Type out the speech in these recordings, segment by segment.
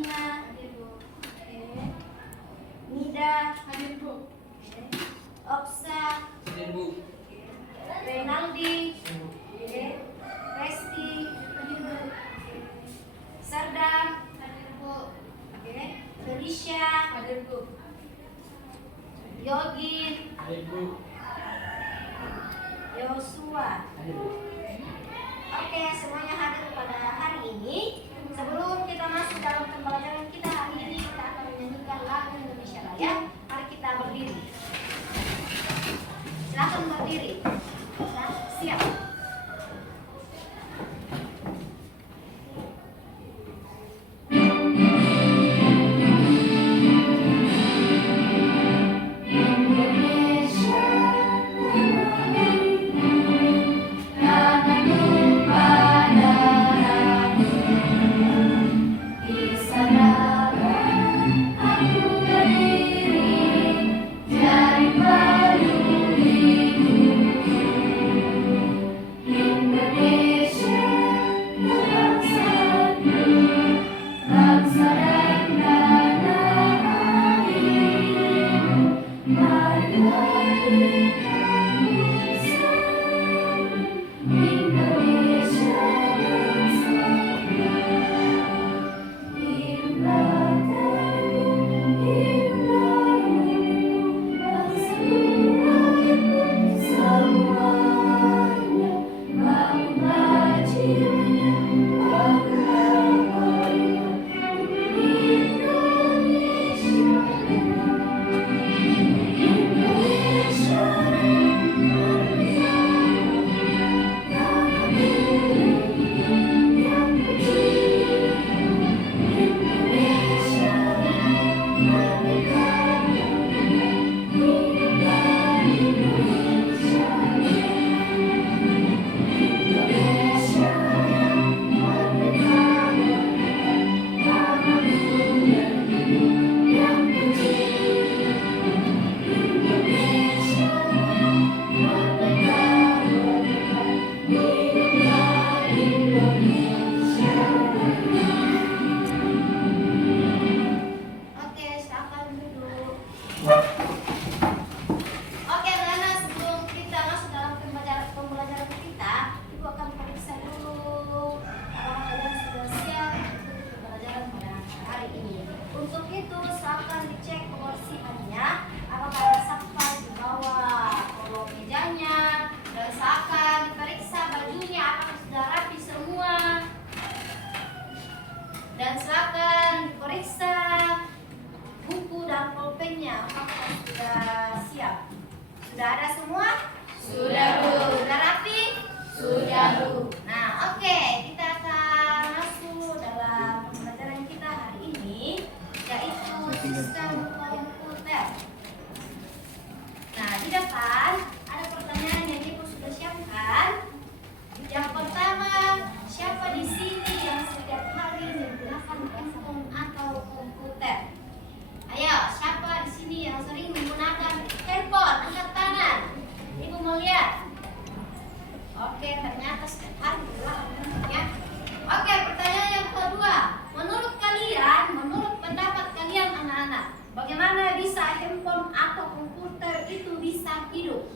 Erlina. Hadir, Bu. Oke. Nida. Hadir, Bu. Oke. Oksa. Hadir, Bu. Renaldi. Oke. Resti. Hadir, Bu. Sardam. Hadir, Bu. Oke. Felicia. Hadir, Bu. Yogin. Hadir, Bu. Yosua. Hadir, Bu. Oke, semuanya hadir pada hari ini. Sebelum kita masuk dalam pembelajaran kita hari ini, kita akan menyanyikan lagu Indonesia Raya. Mari kita berdiri. Silakan berdiri. Siap. Oke, silakan duduk. Oke, Nana, sebelum kita masuk dalam pembelajaran kita, Ibu akan periksa dulu apakah kalian sudah siap untuk pembelajaran pada hari ini. Untuk itu, silakan dicek kebersihannya, apakah ada sampah di bawah kolong mejanya, dan silakan diperiksa bajunya apakah sudah rapi semua, dan silakan diperiksa buku dan pulpennya apakah sudah siap? Sudah ada semua? Sudah, Bu. Sudah rapi? Sudah, Bu. Nah, oke, kita akan masuk dalam pembelajaran kita hari ini, yaitu sistem komputer. Nah, di depan ada pertanyaan yang Ibu sudah siapkan. Yang pertama, siapa di sini yang setiap hari menggunakan handphone atau komputer? Ayo, siapa di sini yang sering menggunakan handphone? Angkat tangan. Ibu mau lihat. Oke, ternyata setiap hari ya. Oke, pertanyaan yang kedua. Menurut pendapat kalian anak-anak, bagaimana bisa handphone atau komputer itu bisa hidup?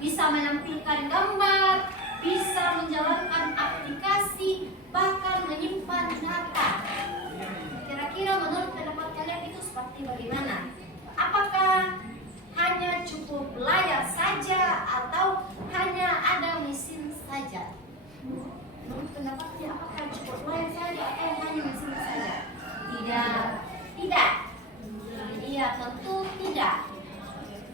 Bisa menampilkan gambar, bisa menjalankan aplikasi, bahkan menyimpan data. Kira-kira menurut pendapat kalian itu seperti bagaimana? Apakah hanya cukup layar saja atau hanya ada mesin saja? Menurut pendapatnya apakah cukup layar saja atau hanya mesin saja? Tidak. Iya, tentu tidak.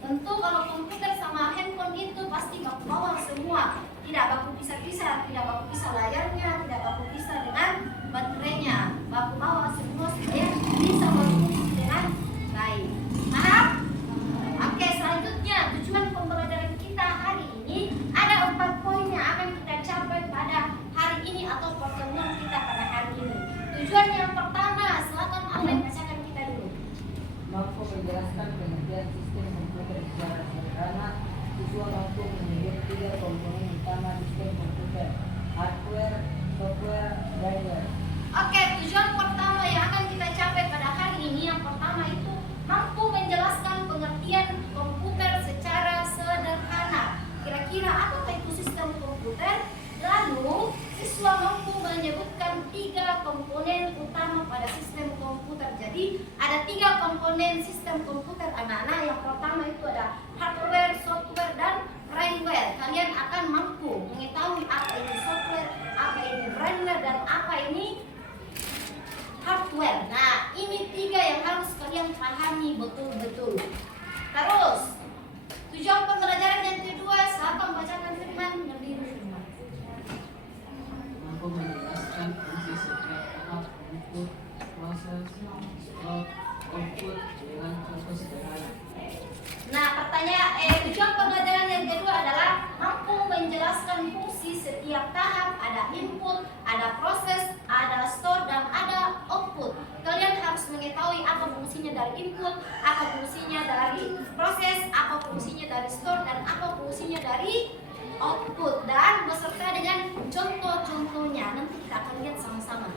Tentu kalau komputer sama handphone itu pasti baku bawah semua. Tidak baku pisah-pisah, tidak baku pisah layarnya, tidak baku pisah dengan baterainya. Baku bawah semua supaya bisa berfungsi dengan baik. Paham? Oke, selanjutnya tujuan pembelajaran kita hari ini ada 4 poin yang akan kita capai pada hari ini atau pertemuan kita pada hari ini. Tujuan yang pertama, silakan Alden bacakan kita dulu. Mampu menjelaskan pengertian sistem komputer secara sederhana. Siswa mampu menyebut 3 komponen utama sistem komputer: hardware, tiga komponen sistem komputer anak-anak. Yang pertama itu ada hardware, software, dan firmware. Kalian akan mampu mengetahui apa ini software, apa ini firmware, dan apa ini hardware. Nah, ini tiga yang harus kalian pahami betul-betul. Terus, tujuan pembelajaran yang kedua, siapa membacakan firman? Meniru firman. Mampu menjelaskan fungsi setiap tahap input, proses, stop, output dengan contoh sederhana. Nah, tujuan pembelajaran yang kedua adalah mampu menjelaskan fungsi setiap tahap. Ada input, ada proses, ada store, dan ada output. Kalian harus mengetahui apa fungsinya dari input, apa fungsinya dari proses, apa fungsinya dari store, dan apa fungsinya dari output. Dan beserta dengan contoh-contohnya. Nanti kita akan lihat sama-sama.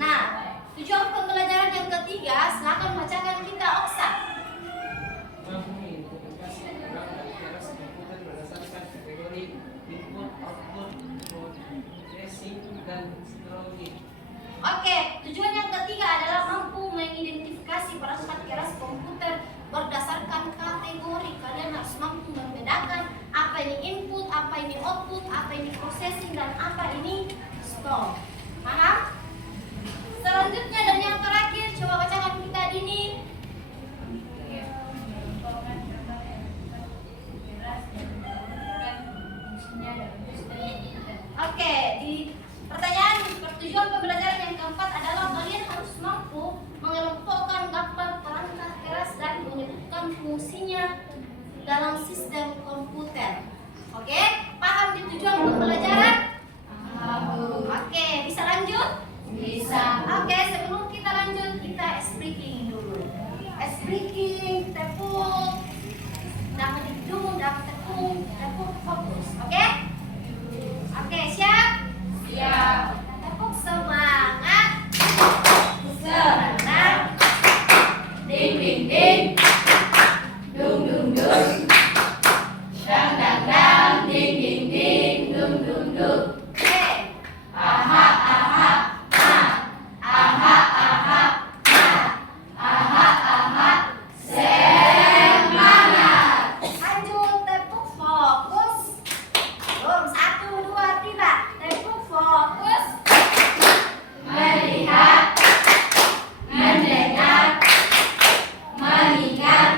Nah, tujuan pembelajaran yang ketiga, silakan bacakan kita Oksa. Mampu mengidentifikasi perangkat keras komputer berdasarkan kategori input, output, processing, dan storage. Oke, tujuan yang ketiga adalah mampu mengidentifikasi perangkat keras komputer berdasarkan kategori. Kalian harus mampu membedakan apa ini input, apa ini output, apa ini processing, dan apa ini store. Paham? Selanjutnya dan yang terakhir, coba bacakan kita Dini. Oke, di pertanyaan tujuan pembelajaran yang keempat adalah kalian harus mampu mengelompokkan gambar perangkat keras dan menyebutkan fungsinya dalam sistem komputer. Oke, paham di tujuan pembelajaran? Oke, bisa lanjut? Bisa. Oke, sebelum kita lanjut, kita speaking dulu. Speaking, tepuk, nama hidung, dan tepuk fokus. Oke? Oke, siap? Siap. Tepuk semangat. Serenang. Ding ding ding. Dung dung dung. Dang dang dang. Ding ding ding. Dung dung dung. Oke. Aha aha. Ha. Aha aha. Ha. Aha aha. Semangat. Lanjut, tepuk fokus. Belum, 1, 2, 3. Tepuk fokus. Melihat. Mendengar. Mengingat.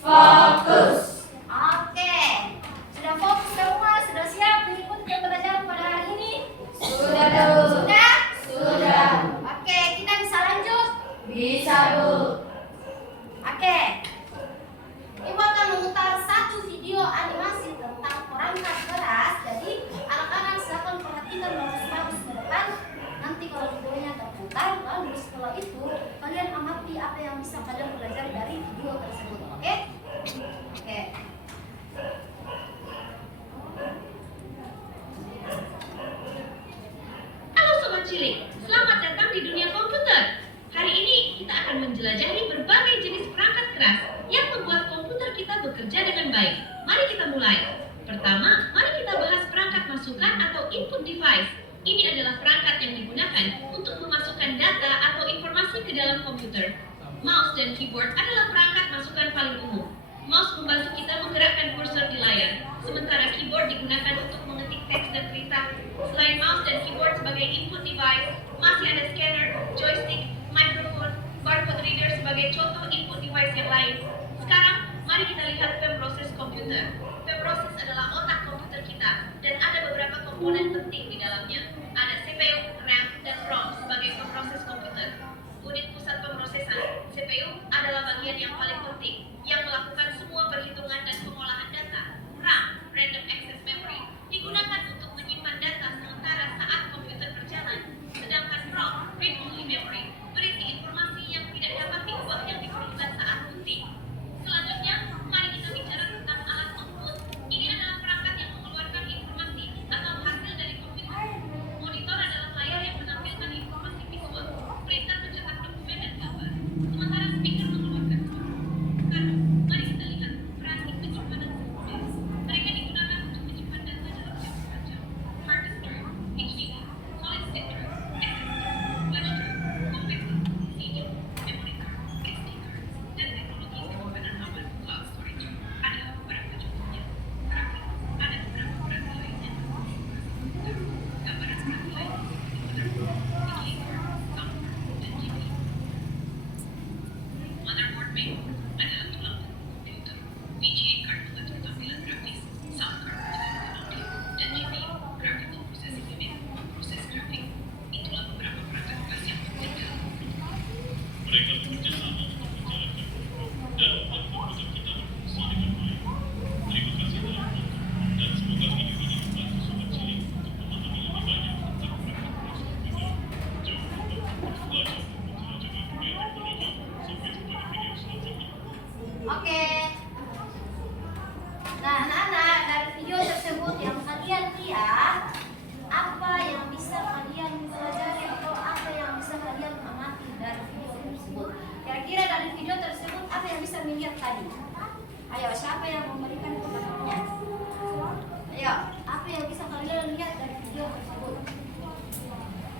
Fokus. Oke. Sudah fokus semua? Sudah siap mengikuti pembelajaran pada hari ini? Sudah, Bu. Sudah? Sudah. Oke, kita bisa lanjut? Bisa, Bu. Oke. Ibu akan memutar satu video animasi tentang perangkat keras. Jadi anak-anak silakan perhatikan bagus-bagus ke depan. Nanti kalau videonya terputar, lalu setelah itu kalian amati apa yang bisa kalian pelajari dari video tersebut. Oke? Oke. Halo Sobat Cilik, selamat datang di dunia komputer. Hari ini kita akan menjelajahi berbagai jenis perangkat keras yang membuat komputer kita bekerja dengan baik. Mari kita mulai. Pertama, mari kita bahas perangkat masukan atau input device. Ini adalah perangkat yang digunakan untuk memasukkan data atau informasi ke dalam komputer. Mouse dan keyboard adalah perangkat masukan paling umum. Mouse membantu kita menggerakkan kursor di layar, sementara keyboard digunakan untuk mengetik teks dan perintah. Selain mouse dan keyboard sebagai input device, masih ada scanner, joystick, microphone, barcode reader sebagai contoh input device yang lain. Sekarang, mari kita lihat pemproses komputer. Pemproses adalah otak komputer kita, dan ada beberapa komponen penting di dalamnya. Ada CPU, RAM, dan ROM sebagai pemproses komputer. Unit pusat pemrosesan, CPU, adalah bagian yang paling penting, yang melakukan semua perhitungan dan pengolahan data. RAM, Random Access Memory, digunakan untuk menyimpan data sementara saat komputer berjalan. Sedangkan ROM, Read Only Memory, berisi informasi yang tidak dapat diubah yang diperlukan saat booting. Selanjutnya, mari kita bicara tentang alat output. Ini adalah perangkat yang mengeluarkan informasi atau hasil dari komputer. Monitor adalah layar yang menampilkan informasi visual. Printer Oke. Nah, anak-anak, dari video tersebut yang kalian lihat, apa yang bisa kalian pelajari atau apa yang bisa kalian amati dari video tersebut? Kira-kira dari video tersebut apa yang bisa dilihat tadi? Ayo, siapa yang memberikan komentarnya? Ayo, apa yang bisa kalian lihat dari video tersebut?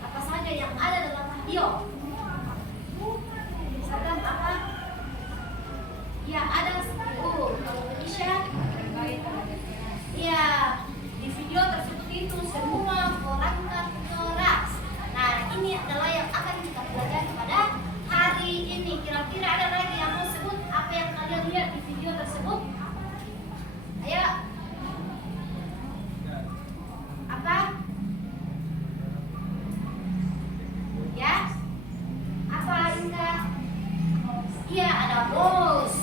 Apa saja yang ada dalam video? Misalkan apa? Ya, ada kalau Indonesia. Ya, di video tersebut itu semua perangkat keras. Nah, ini adalah yang akan kita pelajari pada hari ini. Kira-kira ada lagi yang mau sebut apa yang kalian lihat di video tersebut? Ayo. Apa? Ya? Apa Inka? Iya, ada bos.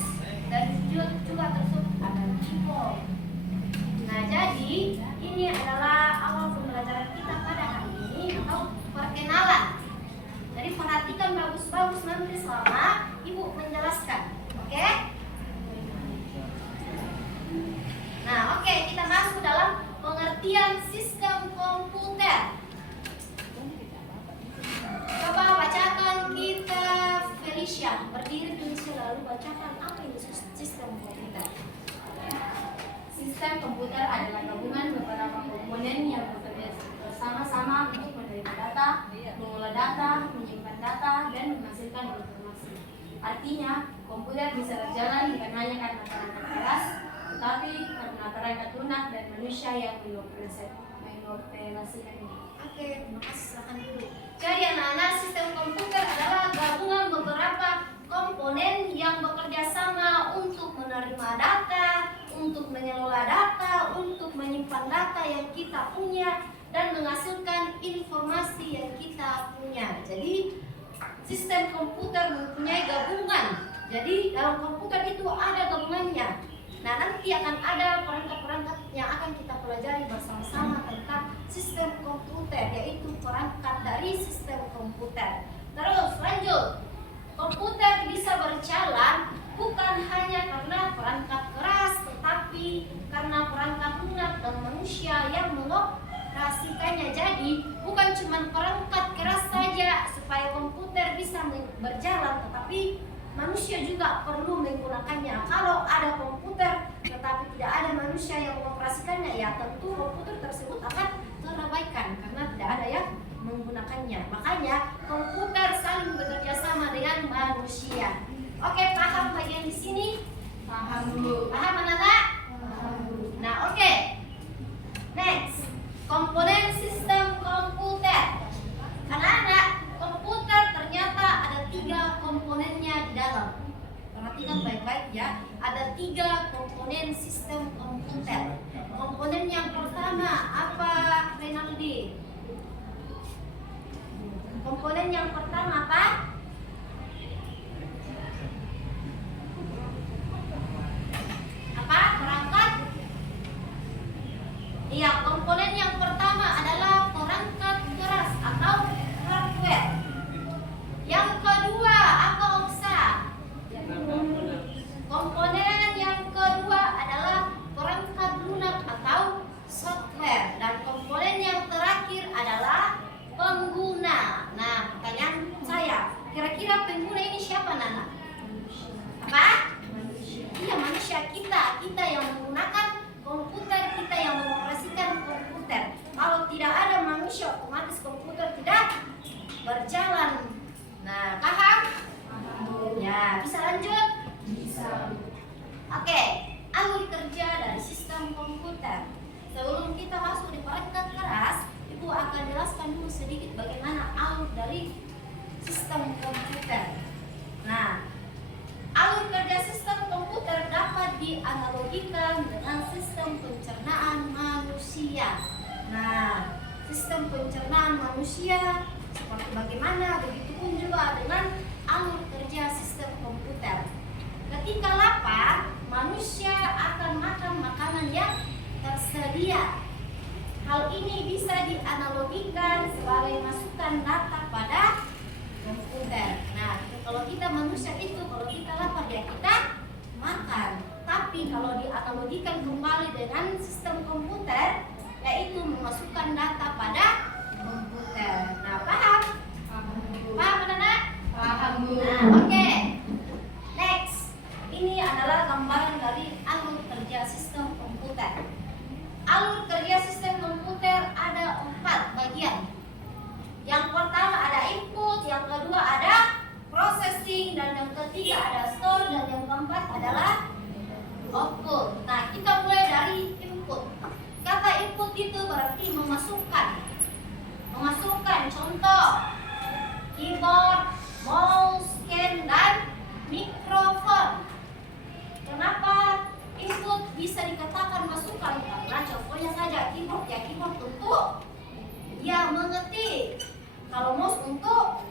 Dan video juga tersebut ada keyboard. Nah, jadi ini adalah awal pembelajaran kita pada hari ini atau perkenalan. Jadi perhatikan bagus-bagus nanti selama Ibu menjelaskan. Oke? Nah, oke, kita masuk dalam pengertian sistem komputer. Coba bacakan kita Felicia. Berdiri Felicia lalu bacakan apa itu sistem komputer. Sistem komputer adalah gabungan beberapa komponen yang bekerja bersama-sama untuk menerima data, mengolah data, menyimpan data, dan menghasilkan informasi. Artinya, komputer bisa berjalan bukan hanya karena perangkat keras, tetapi karena perangkat lunak dan manusia yang mengoperasikannya. Oke, terima kasih. Silakan dulu. Jadi anak-anak, sistem komputer adalah gabungan beberapa komponen yang bekerja sama untuk menerima data, untuk mengelola data, untuk menyimpan data yang kita punya, dan menghasilkan informasi yang kita punya. Jadi, sistem komputer mempunyai gabungan. Jadi, dalam komputer itu ada gabungannya. Nah, nanti akan ada perangkat-perangkat yang akan kita pelajari bersama-sama tentang sistem komputer, yaitu perangkat dari sistem komputer. Terus, lanjut. Komputer bisa berjalan bukan hanya karena perangkat keras, tetapi karena perangkat lunak dan manusia yang mengoperasikannya. Jadi, bukan cuma perangkat keras saja supaya komputer bisa berjalan, tetapi manusia juga perlu menggunakannya. Kalau ada komputer tetapi tidak ada manusia yang mengoperasikannya, ya tentu komputer tersebut akan terabaikan karena tidak ada yang menggunakannya. Makanya komputer saling bekerja sama dengan manusia. Oke, paham bagian di sini? Paham dulu. Paham anak-anak? Nah, oke. Next, komponen sistem komputer. Anak-anak, komputer ternyata ada 3 komponennya di dalam. Perhatikan baik-baik ya. Ada 3 komponen sistem komputer. Komponen yang pertama apa, Renaldi? Komponen yang pertama apa? Apa? Perangkat? Iya, komponen yang pertama adalah perangkat keras atau hardware. Yang kedua, apa Oksa? Komponen yang kedua adalah perangkat lunak atau software. Dan komponen yang terakhir adalah pengguna. Nah, pertanyaan saya, kira-kira pengguna ini siapa, Nana? Apa? Iya, manusia kita yang menggunakan komputer, kita yang mengoperasikan komputer. Kalau tidak ada manusia, otomatis komputer tidak berjalan. Nah, paham? Ya, bisa lanjut? Bisa. Oke, alur kerja dari sistem komputer. Sebelum kita masuk di perangkat keras, Ibu akan jelaskan dulu sedikit bagaimana alur dari sistem komputer. Nah, alur kerja sistem komputer dapat dianalogikan dengan sistem pencernaan manusia. Nah, sistem pencernaan manusia seperti bagaimana, begitu pun juga dengan alur kerja dianalogikan sebagai masukan data pada komputer. Nah, kalau kita manusia itu, kalau kita lapar ya kita makan. Tapi kalau dianalogikan kembali dengan sistem komputer, yaitu memasukkan data pada komputer. Nah, paham? Paham anak-anak? Paham, Bu. Nah, oke. Next, ini adalah gambaran dari alur kerja sistem komputer. Alur kerja sistem komputer ada 4 bagian. Yang pertama ada input, yang kedua ada processing, dan yang ketiga ada store, dan yang keempat adalah output. Nah, kita mulai dari input. Kata input itu berarti memasukkan. Memasukkan contoh keyboard, mouse, scan, dan mikrofon. Kenapa input bisa dikatakan masukan? Karena contohnya saja keyboard, ya keyboard untuk ya mengetik. Kalau mouse untuk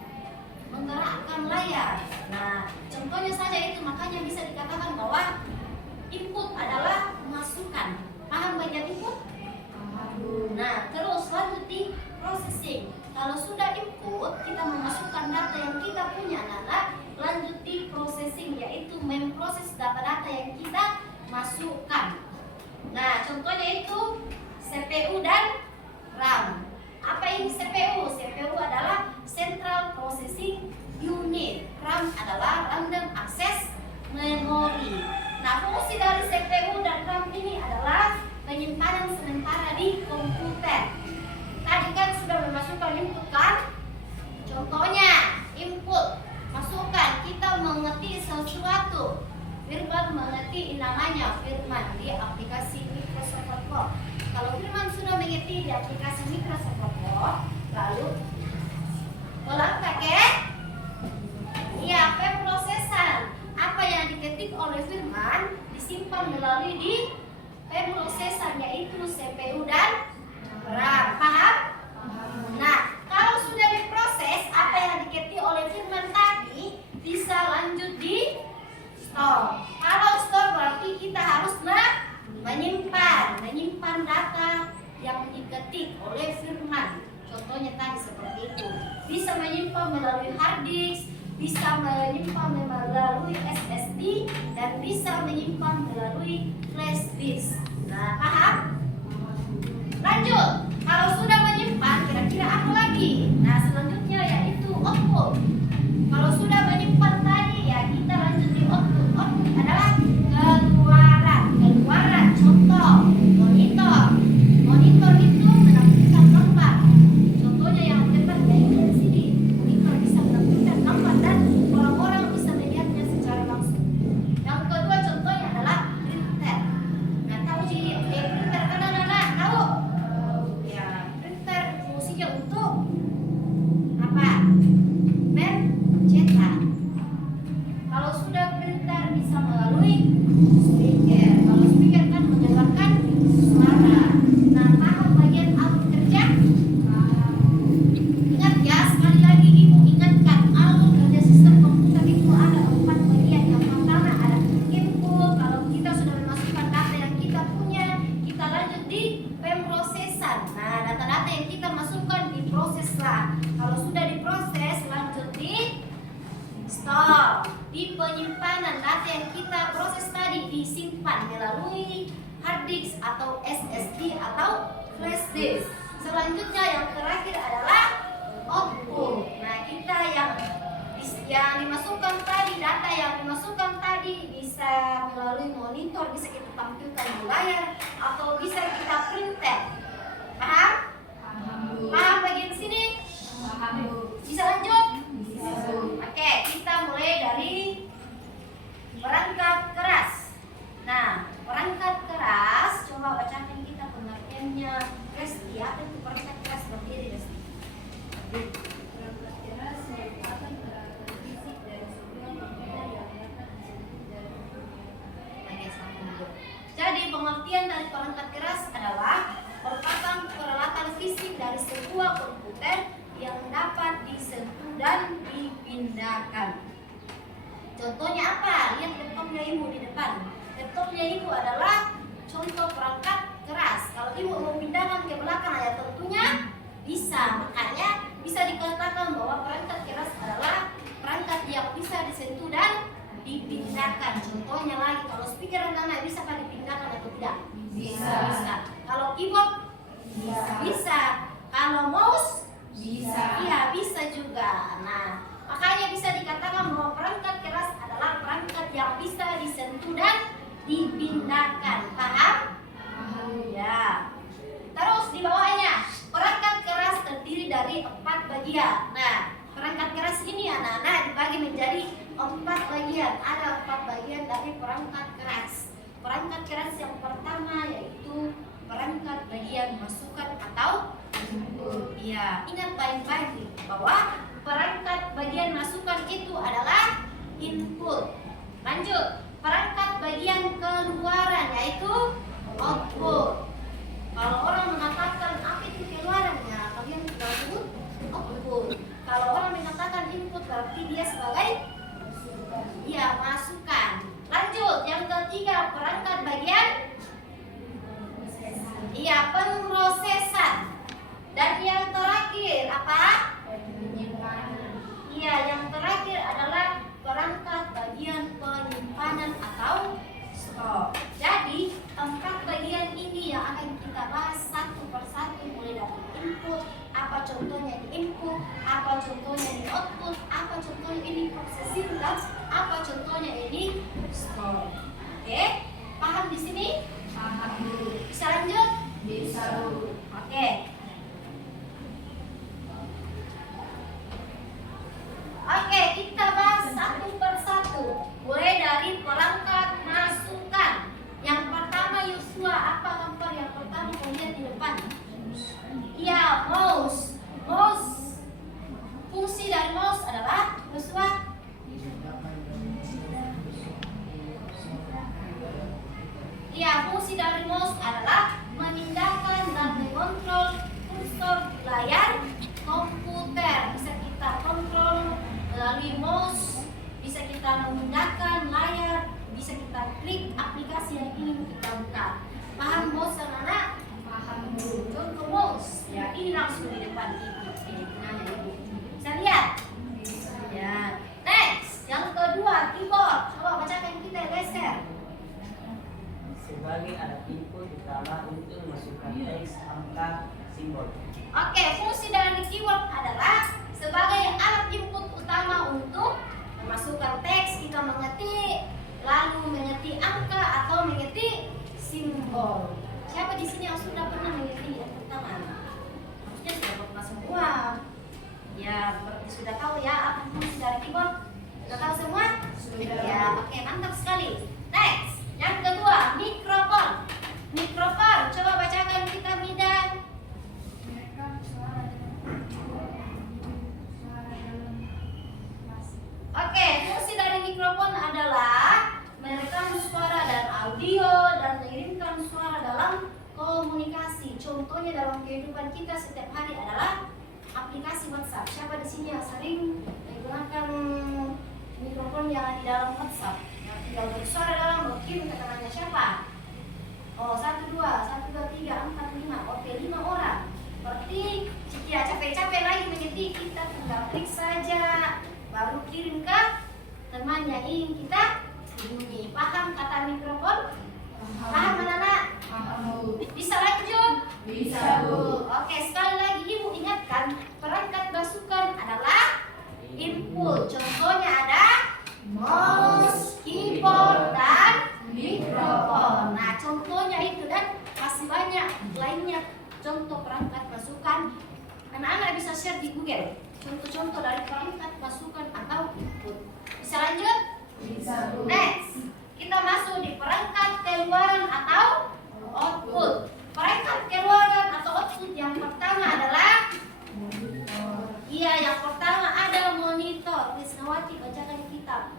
menggerakkan layar. Nah, contohnya saja itu, makanya bisa dikatakan bahwa input adalah masukan. Paham bagian input? Nah, terus lanjut di processing. Kalau sudah input, kita memasukkan data yang kita punya, anak-anak. Lanjut di processing, yaitu memproses data-data yang kita masukkan. Nah, contohnya itu CPU dan RAM. Apa ini CPU? CPU adalah Central Processing Unit. RAM adalah Random Access Memory. Nah, fungsi dari CPU dan RAM ini adalah penyimpanan sementara di komputer. Tadi kan sudah memasukkan input kan? Contohnya, input, masukkan, kita mengetik sesuatu. Firman mengetik namanya Firman di aplikasi Microsoft Word. Kalau Firman sudah mengetik di aplikasi Microsoft Word, lalu melangkah ke pemrosesan. Apa yang diketik oleh Firman disimpan melalui di pemrosesan, yaitu CPU dan RAM. Paham? Nah, kalau sudah diproses, apa yang diketik oleh Firman tadi bisa lanjut di store. Kalau store berarti kita harus menyimpan data yang diketik oleh Firman. Contohnya tadi seperti itu. Bisa menyimpan melalui hard disk, bisa menyimpan melalui SSD, dan bisa menyimpan melalui flash disk. Nah, paham? Lanjut. Kalau sudah menyimpan, kira-kira apa lagi? Nah, selanjutnya yaitu output. Kalau sudah menyimpan tadi, ya kita lanjut di output. Output adalah keluaran. Keluaran, contoh monitor. Monitor itu menampilkan gambar. Contohnya yang depan kayak di sini. Monitor bisa menampilkan gambar dan orang-orang bisa melihatnya secara langsung. Yang kedua contohnya adalah printer. Nah, tahu sih printer kan anak-anak? Tahu? Ya, printer fungsinya untuk apa? Mencetak. Kalau sudah printer bisa melalui speaker. Kalau speaker kan mendengarkan suara. Nah, paham bagian alur kerja? Ingat ya, sekali lagi ibu ingatkan, alur kerja sistem komputer itu ada 4 bagian. Yang pertama ada input. Kalau kita sudah memasukkan data yang kita punya, kita lanjut di pemrosesan. Nah, data-data yang kita masukkan diproseslah. Kalau sudah diproses, lanjut di store. Di penyimpanan data yang kita proses tadi disimpan melalui hard disk atau SSD atau flash disk. Selanjutnya yang terakhir adalah output. Nah, kita yang dimasukkan tadi, data yang dimasukkan tadi bisa melalui monitor, bisa kita tampilkan di layar, atau bisa kita printer. Paham? Paham bagian sini? Paham, Bu. Bisa lanjut? Bisa, Bu. Oke, kita mulai dari perangkat keras. Nah, perangkat keras, coba bacakan kita pengertiannya. Resti, apa itu perangkat keras berdiri, Resti? Perangkat keras merupakan peralatan fisik dari sebuah komputer yang dapat disebut dari Oke, sama dulu. Jadi pengertian dari perangkat keras adalah merupakan peralatan fisik dari sebuah komputer yang dapat disentuh dan dipindahkan. Contohnya apa? Lihat laptopnya ibu di depan. Laptopnya ibu adalah contoh perangkat keras. Kalau ibu mau pindahkan ke belakang ya tentunya bisa. Makanya bisa dikatakan bahwa perangkat keras adalah perangkat yang bisa disentuh dan dipindahkan. Contohnya lagi, kalau speaker anak bisa kan dipindahkan atau tidak? Bisa. Kalau keyboard bisa. Kalau mouse iya bisa juga. Nah, makanya bisa dikatakan bahwa perangkat keras adalah perangkat yang bisa disentuh dan dipindahkan. Paham? Ya. Terus di bawahnya, perangkat keras terdiri dari 4 bagian. Nah, perangkat keras ini anak-anak dibagi menjadi 4 bagian. Ada 4 bagian dari perangkat keras. Perangkat keras yang pertama yaitu perangkat bagian masukan atau input. Ya, ingat baik-baik bahwa perangkat bagian masukan itu adalah input. Lanjut, perangkat bagian keluaran yaitu output. Kalau orang mengatakan apa itu keluarannya, kalian sudah sebut output. Kalau orang mengatakan input berarti dia sebagai masukan. Lanjut, yang ketiga perangkat bagian pemrosesan. Dan yang terakhir apa? Yang terakhir adalah perangkat bagian penyimpanan atau stok. Jadi 4 bagian ini yang akan kita bahas satu persatu, mulai dari input, apa contohnya di input, apa contohnya di output, apa contohnya ini processing, dan apa contohnya ini store. Oke, paham di sini? Paham dulu. Bisa lanjut? Bisa dulu. Oke. Oke, kita bahas satu persatu. Mulai dari perangkat masukan. Yang pertama Yosua, apa gambar yang pertama kau lihat di depan? Ya, mouse. Mouse. Fungsi dari mouse adalah Yosua. Ya, fungsi dari mouse adalah memindahkan dan mengontrol kursor di layar komputer. Bisa kita kontrol melalui mouse, bisa kita memindahkan layar, bisa kita klik aplikasi yang ingin kita buka. Paham mouse anak-anak? Paham. Contoh mouse, ya ini langsung di depan ibu. Ini gunanya ibu. Bisa lihat? Ya. Next, yang kedua keyboard. Coba bacakan kita geser. Sebagai alat input utama untuk memasukkan teks, angka, simbol. Oke, fungsi dari keyword adalah sebagai alat input utama untuk memasukkan teks, kita mengetik, lalu mengetik angka atau mengetik simbol. Siapa di sini yang sudah pernah mengetik yang pertama? Maksudnya sudah pernah semua. Ya, berarti sudah tahu ya apa fungsi dari keyboard? Sudah tahu semua? Sudah. Ya, oke, mantap sekali. Next, yang kedua, mikrofon. Mikrofon, coba bacakan kita Mida. Oke, fungsi dari mikrofon adalah merekam suara dan audio dan mengirimkan suara dalam komunikasi. Contohnya dalam kehidupan kita setiap hari adalah aplikasi WhatsApp. Siapa di sini yang sering menggunakan mikrofon yang di dalam WhatsApp? Yang tinggal bersuara dalam berkirim ke temannya siapa? Oh, 1, 2, 1, 2, 3, 4, 5. Oke, 5 orang. Berarti jika capek-capek lagi mengetik, kita tinggal klik saja, baru kirim ke teman yang ingin kita hubungi. Paham kata mikrofon? Paham anak-anak? Bisa lanjut? Bisa, Bu. Oke, sekali lagi Ibu ingatkan, perangkat masukan adalah input. Contohnya ada mouse, keyboard, dan mikrofon. Nah, contohnya itu dan masih banyak lainnya contoh perangkat masukan. Anak-anak bisa share di Google contoh-contoh dari perangkat masukan atau input. Bisa lanjut? Bisa. Next, kita masuk di perangkat keluaran atau output. Perangkat keluaran atau output yang pertama adalah yang pertama ada monitor. Krisnawati, bacakan kitab.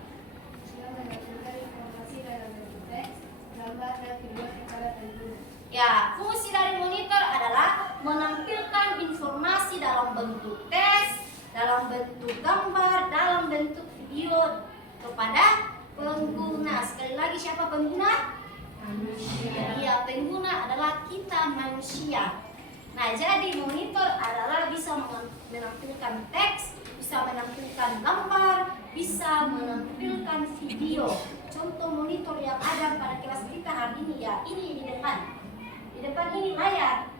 Ya, fungsi dari monitor adalah menampilkan informasi dalam bentuk teks, dalam bentuk gambar, dalam bentuk video kepada pengguna. Sekali lagi, siapa pengguna? Jadi ya, pengguna adalah kita manusia. Nah, jadi monitor adalah bisa menampilkan teks, bisa menampilkan gambar, bisa menampilkan video. Contoh monitor yang ada pada kelas kita hari ini ya, ini di depan. Di depan ini layar.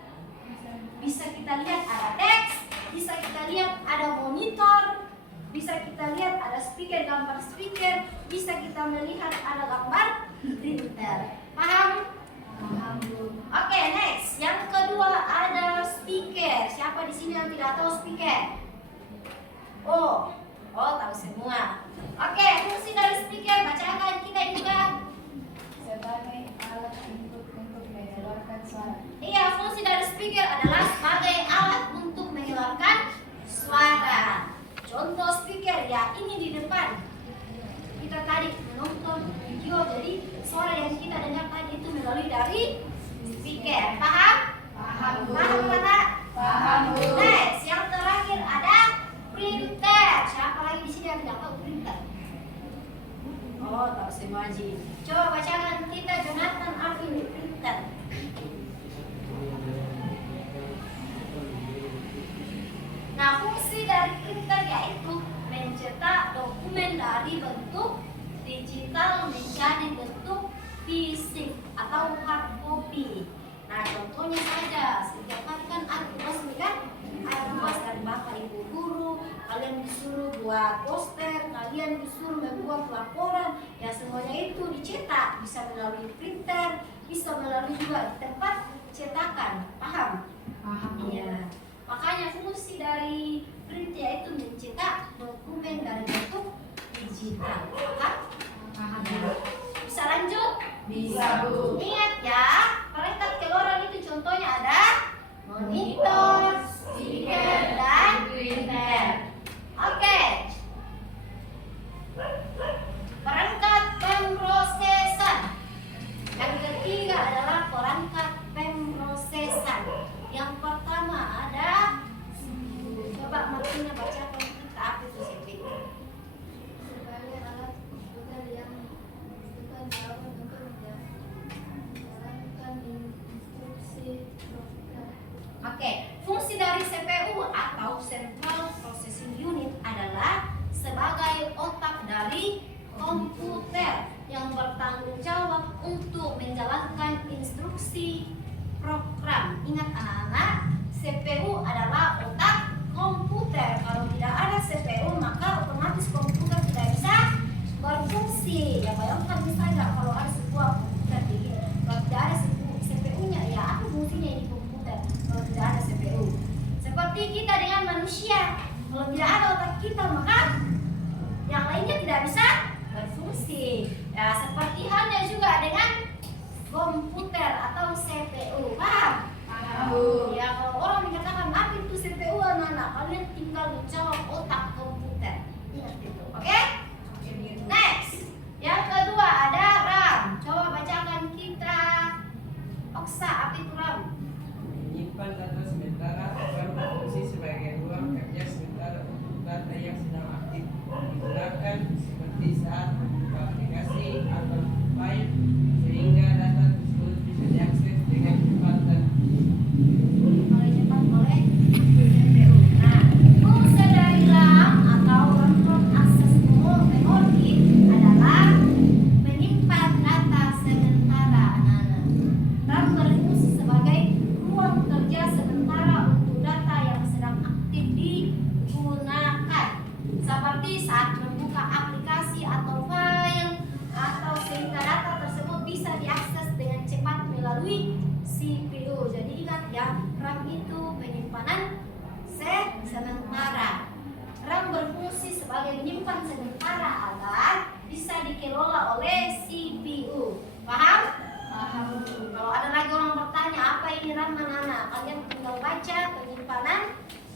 Bisa kita lihat ada teks, bisa kita lihat ada monitor, bisa kita lihat ada speaker, gambar speaker, bisa kita melihat ada gambar printer. Paham? Paham, Bu. Oke, next. Yang kedua ada speaker. Siapa di sini yang tidak tahu speaker? Oh, tahu semua. Oke, fungsi dari speaker bacakan kita juga. Sebagai alat untuk mengeluarkan suara. Iya, fungsi dari speaker adalah sebagai alat untuk mengeluarkan suara. Contoh speaker ya, ini di depan. Kita tadi menonton video, jadi suara yang kita dengar tadi itu melalui dari speaker. Paham? Paham, Bu. Paham mana? Paham, Bu. Next, yang terakhir ada printer. Siapa lagi di sini yang tidak tahu printer? Oh, tahu semua Ji. Coba bacakan kita Jonathan apa ini printer. Nah, fungsi dari printer yaitu mencetak dokumen dari bentuk digital menjadi bentuk fisik atau hard copy. Nah, contohnya saja, setiap hari kan ada tugas nih kan? Ada tugas dari bapak ibu guru, kalian disuruh buat poster, kalian disuruh membuat laporan, ya semuanya itu dicetak, bisa melalui printer, bisa melalui juga tempat cetakan. Paham? Paham, Bu. Iya. Makanya fungsi dari print yaitu mencetak dokumen dari bentuk digital. Paham? Paham, Ya. Bu. Bisa lanjut? Bisa, Bu. Ingat ya, perangkat keluaran itu contohnya ada monitor, speaker, dan printer. Oke. Perangkat pemrosesan. Yang ketiga adalah perangkat pemrosesan. Yang pertama ada, coba Martina bacakan kita apa itu CPU. Sebagai alat komputer yang membutuhkan jawaban untuk menjalankan instruksi program. Oke, fungsi dari CPU atau Central Processing Unit adalah sebagai otak dari komputer yang bertanggung jawab untuk menjalankan instruksi program. Ingat anak-anak, CPU adalah otak komputer. Kalau tidak ada CPU maka otomatis komputer tidak bisa berfungsi. Ya bayangkan misalnya kalau ada sebuah komputer begini, kalau tidak ada CPU-nya, ya apa fungsinya ini komputer kalau tidak ada CPU? Seperti kita dengan manusia, kalau tidak ada otak kita maka yang lainnya tidak bisa berfungsi. Ya seperti halnya juga dengan komputer atau CPU. Paham? Paham, Bu. Ya kalau orang menyatakan apa itu CPU anak-anak, kalian tinggal menjawab otak komputer. Ingat itu, oke? Next, yang kedua ada RAM. Coba bacakan kita. Oksa, apa itu RAM? Menyimpan data sementara akan berfungsi sebagai ruang kerja sementara untuk data yang sedang aktif digunakan seperti saat membuka aplikasi atau file sehingga data tersebut bisa diakses dengan cepat dan Boleh cepat, boleh CPU. Nah, fungsi dari RAM atau random access memory adalah menyimpan data sementara anak-anak. RAM berfungsi sebagai ruang kerja sementara untuk data yang sedang aktif digunakan. Seperti saat membuka aplikasi atau file atau sehingga data tersebut bisa diakses dengan cepat melalui CPU. Jadi ingat ya, RAM itu penyimpanan sementara. RAM berfungsi sebagai menyimpan sementara agar bisa dikelola oleh CPU. Paham? Paham, Bu. Kalau ada lagi orang bertanya apa ini RAM anak-anak, kalian tinggal baca penyimpanan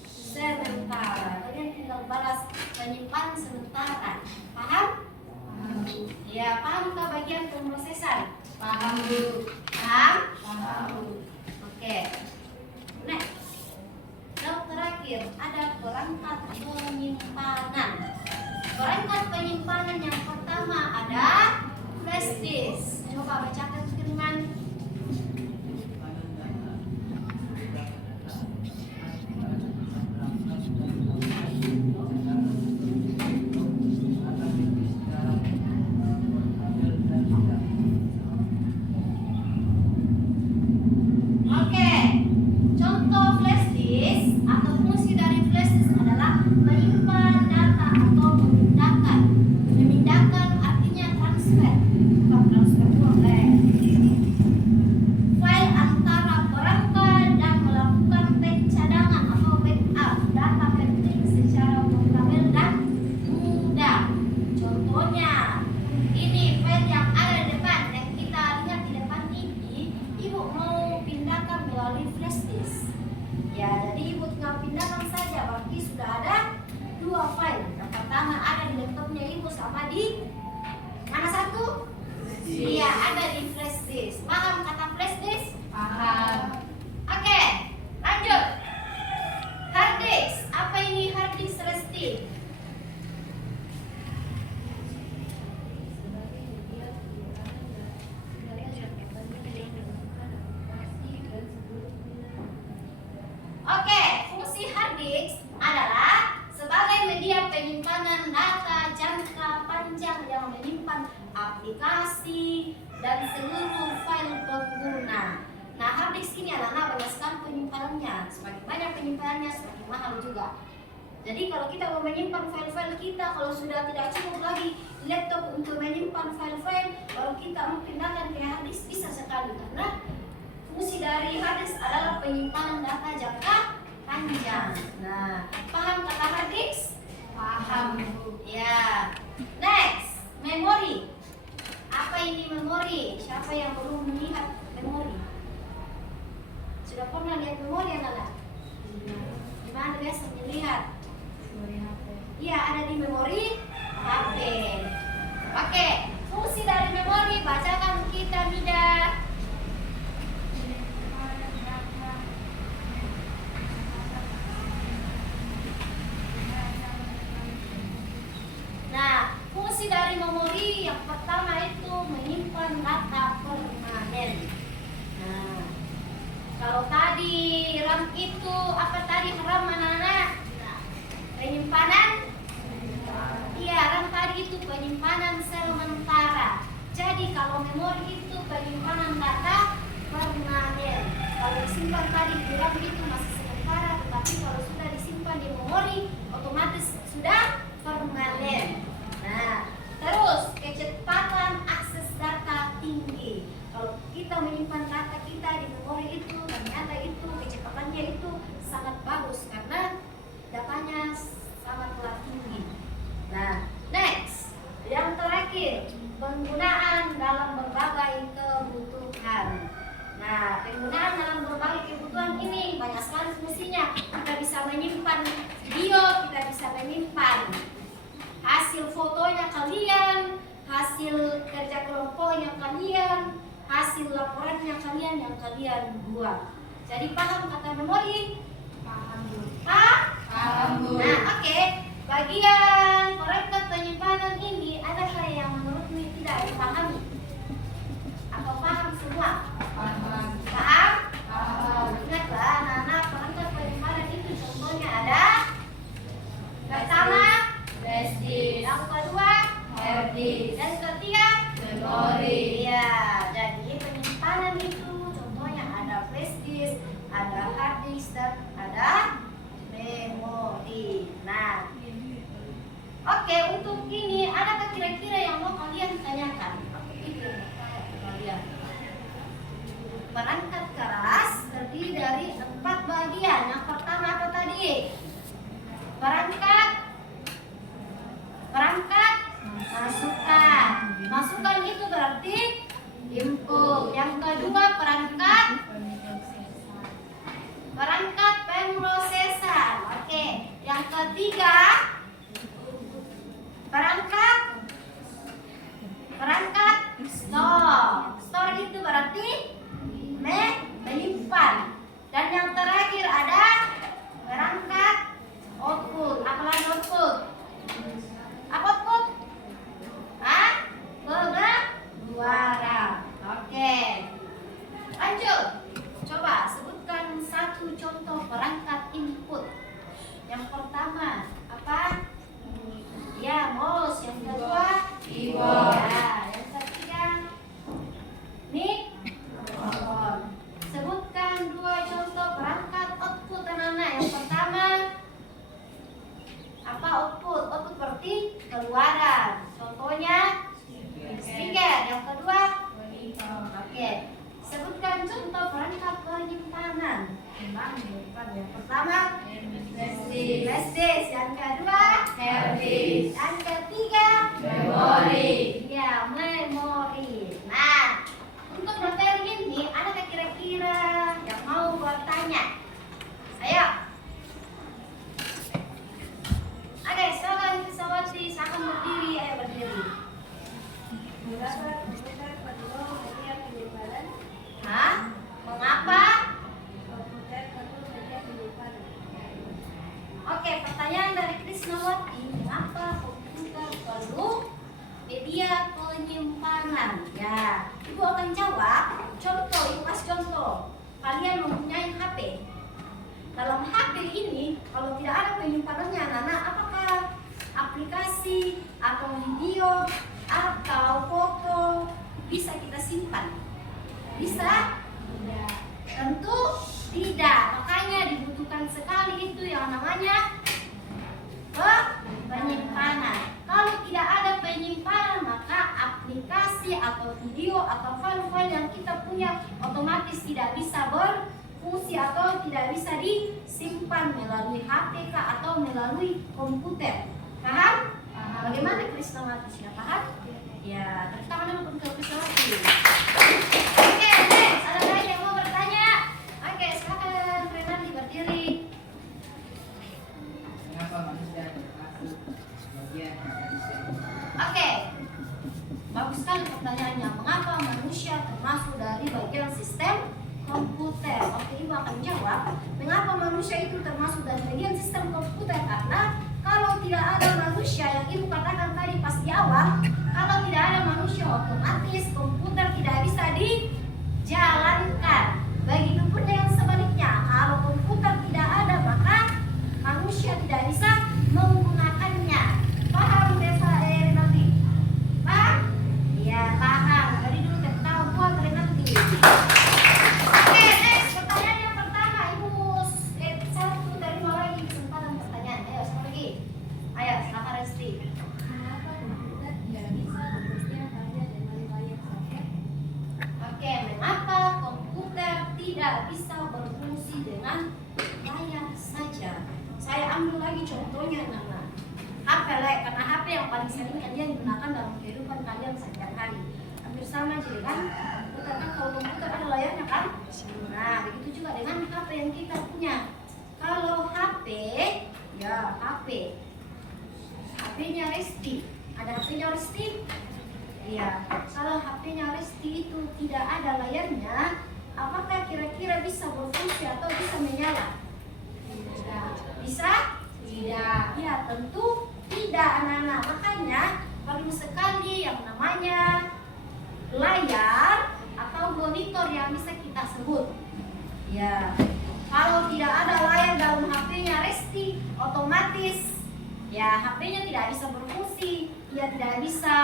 sementara. Kalian tinggal balas penyimpanan sementara. Paham? Paham, Bu. Ya, paham ke bagian pemrosesan? Paham, Bu. Paham? Paham, Bu. Oke. Next. Yang terakhir ada perangkat penyimpanan. Perangkat penyimpanan yang pertama ada flash disk. Coba bacakan firman. file. Yang pertama ada di laptopnya ibu sama di mana satu? Iya, ada di flash disk. Paham kata flash disk? Paham. Oke, lanjut. Hard disk. Apa ini hard disk, Resti? Oke, fungsi hard disk adalah sebagai media penyimpanan data jangka panjang yang menyimpan aplikasi dan seluruh file pengguna. Nah, hard disk ini adalah banyak sekali penyimpanannya. Semakin banyak penyimpanannya, semakin mahal juga. Jadi kalau kita mau menyimpan file-file kita, kalau sudah tidak cukup lagi laptop untuk menyimpan file-file, baru kita memindahkan ke hard disk bisa sekali. Karena fungsi dari hard disk adalah penyimpanan data jangka panjang. Nah, paham kata hard disk? Paham. Ya. Next, memori. Apa ini memori? Siapa yang belum melihat memori? Sudah pernah lihat memori anak-anak? Di mana biasanya lihat? Iya, ada di memori HP. Oke, fungsi dari memori bacakan kita, Mida. Nah, fungsi dari memori yang pertama itu menyimpan data permanen. Nah, kalau tadi RAM itu apa tadi RAM anak-anak? Penyimpanan? Iya, RAM tadi itu penyimpanan sementara. Jadi kalau memori itu penyimpanan data permanen. Kalau disimpan tadi di RAM itu masih sementara, tetapi kalau sudah disimpan di memori otomatis sudah permanen. Nah, terus kecepatan akses data tinggi. Kalau kita menyimpan data kita di memori itu, ternyata itu kecepatannya itu sangat bagus karena datanya sangatlah tinggi. Nah, next, yang terakhir, penggunaan dalam berbagai kebutuhan. Nah, penggunaan dalam berbagai kebutuhan ini banyak sekali fungsinya. Kita bisa menyimpan video, kita bisa menyimpan hasil fotonya kalian, hasil kerja kelompoknya kalian, hasil laporannya kalian yang kalian buat. Jadi paham kata memori? Paham. Paham? Nah, oke. Bagian perangkat penyimpanan ini adakah yang menurutmu tidak dipahami? Atau paham semua? Paham. Paham? Paham. Ingatlah, anak-anak perangkat penyimpanan itu contohnya ada pertama, Flash disk. yang kedua, Hard disk. dan ketiga, Memori. Iya, jadi penyimpanan itu contohnya ada flash disk, ada hard disk, dan ada memori. Nah, oke, untuk ini adakah kira-kira yang mau kalian tanyakan? Oke, itu yang mau tanya ke kalian. Perangkat keras terdiri dari 4 bagian. Yang pertama apa tadi? Perangkat masukan. Masukan itu berarti input. Yang kedua perangkat pemrosesan. Oke. Yang ketiga perangkat store. Store itu berarti menyimpan. Dan yang terakhir ada perangkat output. Apa lagi output? Apa output? Pengeluaran. Oke. Lanjut. Coba sebutkan satu contoh perangkat input. Yang pertama, apa simpan. Ya, ibu akan jawab. Contoh, ibu kasih contoh. Kalian mempunyai HP. Dalam HP ini, kalau tidak ada penyimpanannya, Nana, apakah aplikasi atau video atau foto bisa kita simpan? Bisa? Tidak. Tentu tidak. Makanya dibutuhkan sekali itu yang namanya penyimpanan. Kalau tidak ada penyimpanan, maka aplikasi atau video atau file-file yang kita punya otomatis tidak bisa berfungsi atau tidak bisa disimpan melalui HP atau melalui komputer. Paham? Bagaimana Krisnawati? Sudah paham? Ya, tepuk tangan dulu untuk Krisnawati. Oke, next. Ada lagi yang mau bertanya? Oke, silakan Renaldi berdiri. Kenapa manusia termasuk bagian dari sistem? Oke, bagus sekali pertanyaannya. Mengapa manusia termasuk dari bagian sistem komputer? Oke, ibu akan jawab. Mengapa manusia itu termasuk dari bagian sistem komputer? Karena kalau tidak ada manusia, yang ibu katakan tadi pas di awal, kalau tidak ada manusia, otomatis komputer tidak bisa dijalankan. Begitupun dengan sebaliknya, kalau komputer tidak ada, maka manusia tidak bisa menggunakannya. Paham Renaldi? Paham? Iya, paham. Dari dulu kita tahu buat Renaldi. Oke, next. Pertanyaan yang pertama, ibu satu terima lagi kesempatan pertanyaan. Ayo, sekali lagi. Ayo, silakan Resti. Kenapa komputer tidak bisa bekerja hanya dengan layar saja? Oke, mengapa komputer tidak bisa berfungsi dengan layar saja? Saya ambil lagi contohnya, Nana. HP lah, karena HP yang paling sering kalian gunakan dalam kehidupan kalian sehari-hari. Hampir sama aja kan? Komputer kan, kalau komputer ada layarnya kan? Nah, begitu juga dengan HP yang kita punya. Kalau HP, ya HP. HP-nya Resti. Ada HP-nya Resti? Iya. Kalau HP-nya Resti itu tidak ada layarnya, apakah kira-kira bisa berfungsi atau bisa menyala? Tidak. Bisa? Tidak. Ya, tentu tidak, anak-anak. Makanya perlu sekali yang namanya layar atau monitor yang bisa kita sebut. Ya. Kalau tidak ada layar dalam HP-nya Resti, otomatis ya HP-nya tidak bisa berfungsi. Ia tidak bisa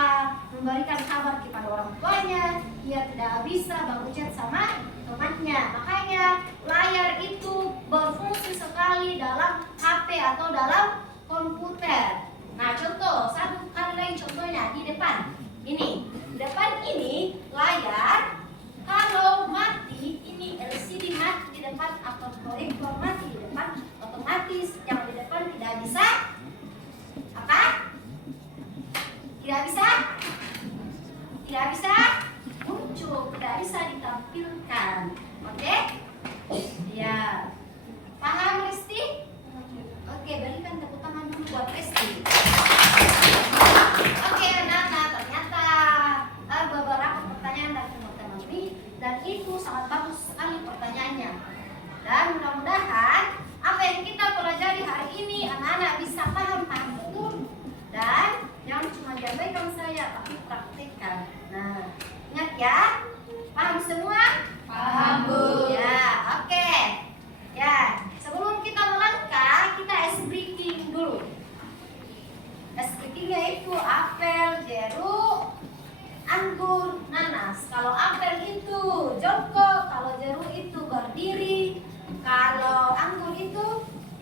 memberikan kabar kepada orang tuanya. Ia tidak bisa baku chat sama temannya. Makanya layar itu berfungsi sekali dalam HP atau dalam komputer. Nah, contoh satu kali lagi contohnya di depan. Ini di depan ini layar. Kalau mati, ini LCD mati di depan atau proyektor mati di depan, otomatis yang di depan tidak bisa apa? Tidak bisa? Tidak bisa muncul, tidak bisa ditampilkan. Oke? Ya. Paham Resti? Oke, berikan tepuk tangan dulu buat Resti. Oke, Nana, ternyata beberapa pertanyaan dari teman-teman ini, dan itu sangat bagus sekali pertanyaannya. Dan mudah-mudahan apa yang kita pelajari hari ini anak-anak bisa paham betul, dan jangan cuma diabaikan saya tapi praktekkan. Nah, ingat ya, paham semua? Paham, Bu. Ya, oke. Ya, sebelum kita melangkah, kita ice breaking dulu. Ice breakingnya itu apel, jeruk, anggur, nanas. Kalau apel itu jongkok, kalau jeruk itu berdiri, kalau anggur itu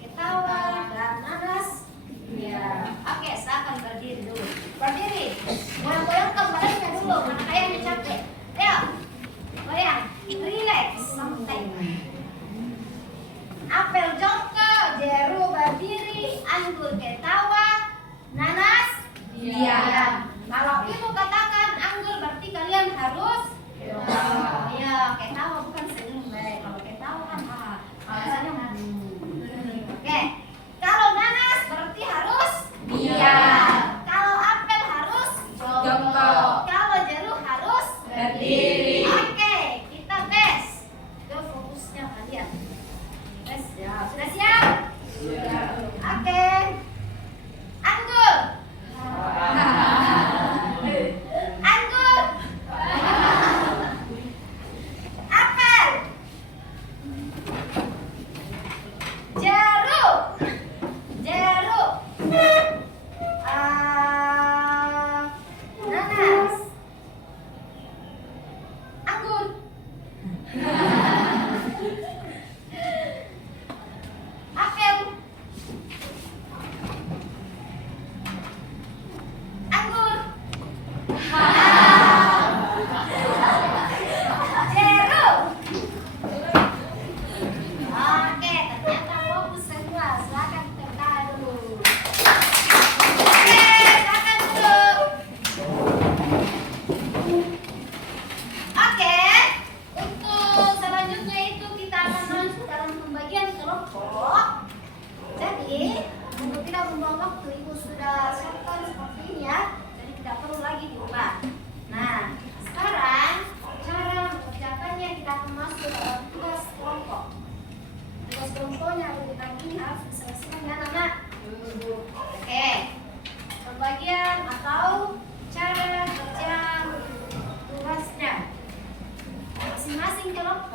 ketawa, dan nanas ya. Oke, silakan berdiri dulu. Berdiri. Goyang-goyangkan badannya dulu, karena kayaknya capek. Ayo. Goyang. Relax, santai. Apel jongkok, jeruk berdiri, anggur ketawa, nanas diam. Kalau ibu katakan anggur berarti kalian harus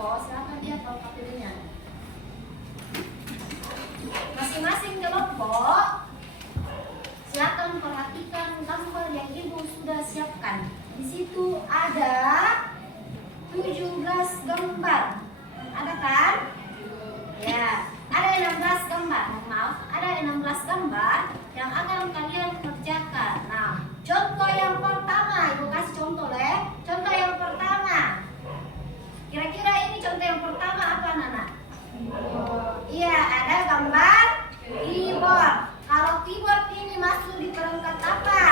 kelompok, silakan lihat KPU-nya. Masing-masing kelompok, silakan perhatikan gambar yang ibu sudah siapkan. Di situ ada 17 gambar. Ada kan? Ya, ada 16 gambar. Maaf, ada 16 gambar yang akan kalian kerjakan. Nah, contoh yang pertama, ibu kasih contoh le. Contoh yang pertama. Kira-kira ini contoh yang pertama apa, Nana? Iya, ada gambar keyboard. Kalau keyboard ini masuk di perangkat apa?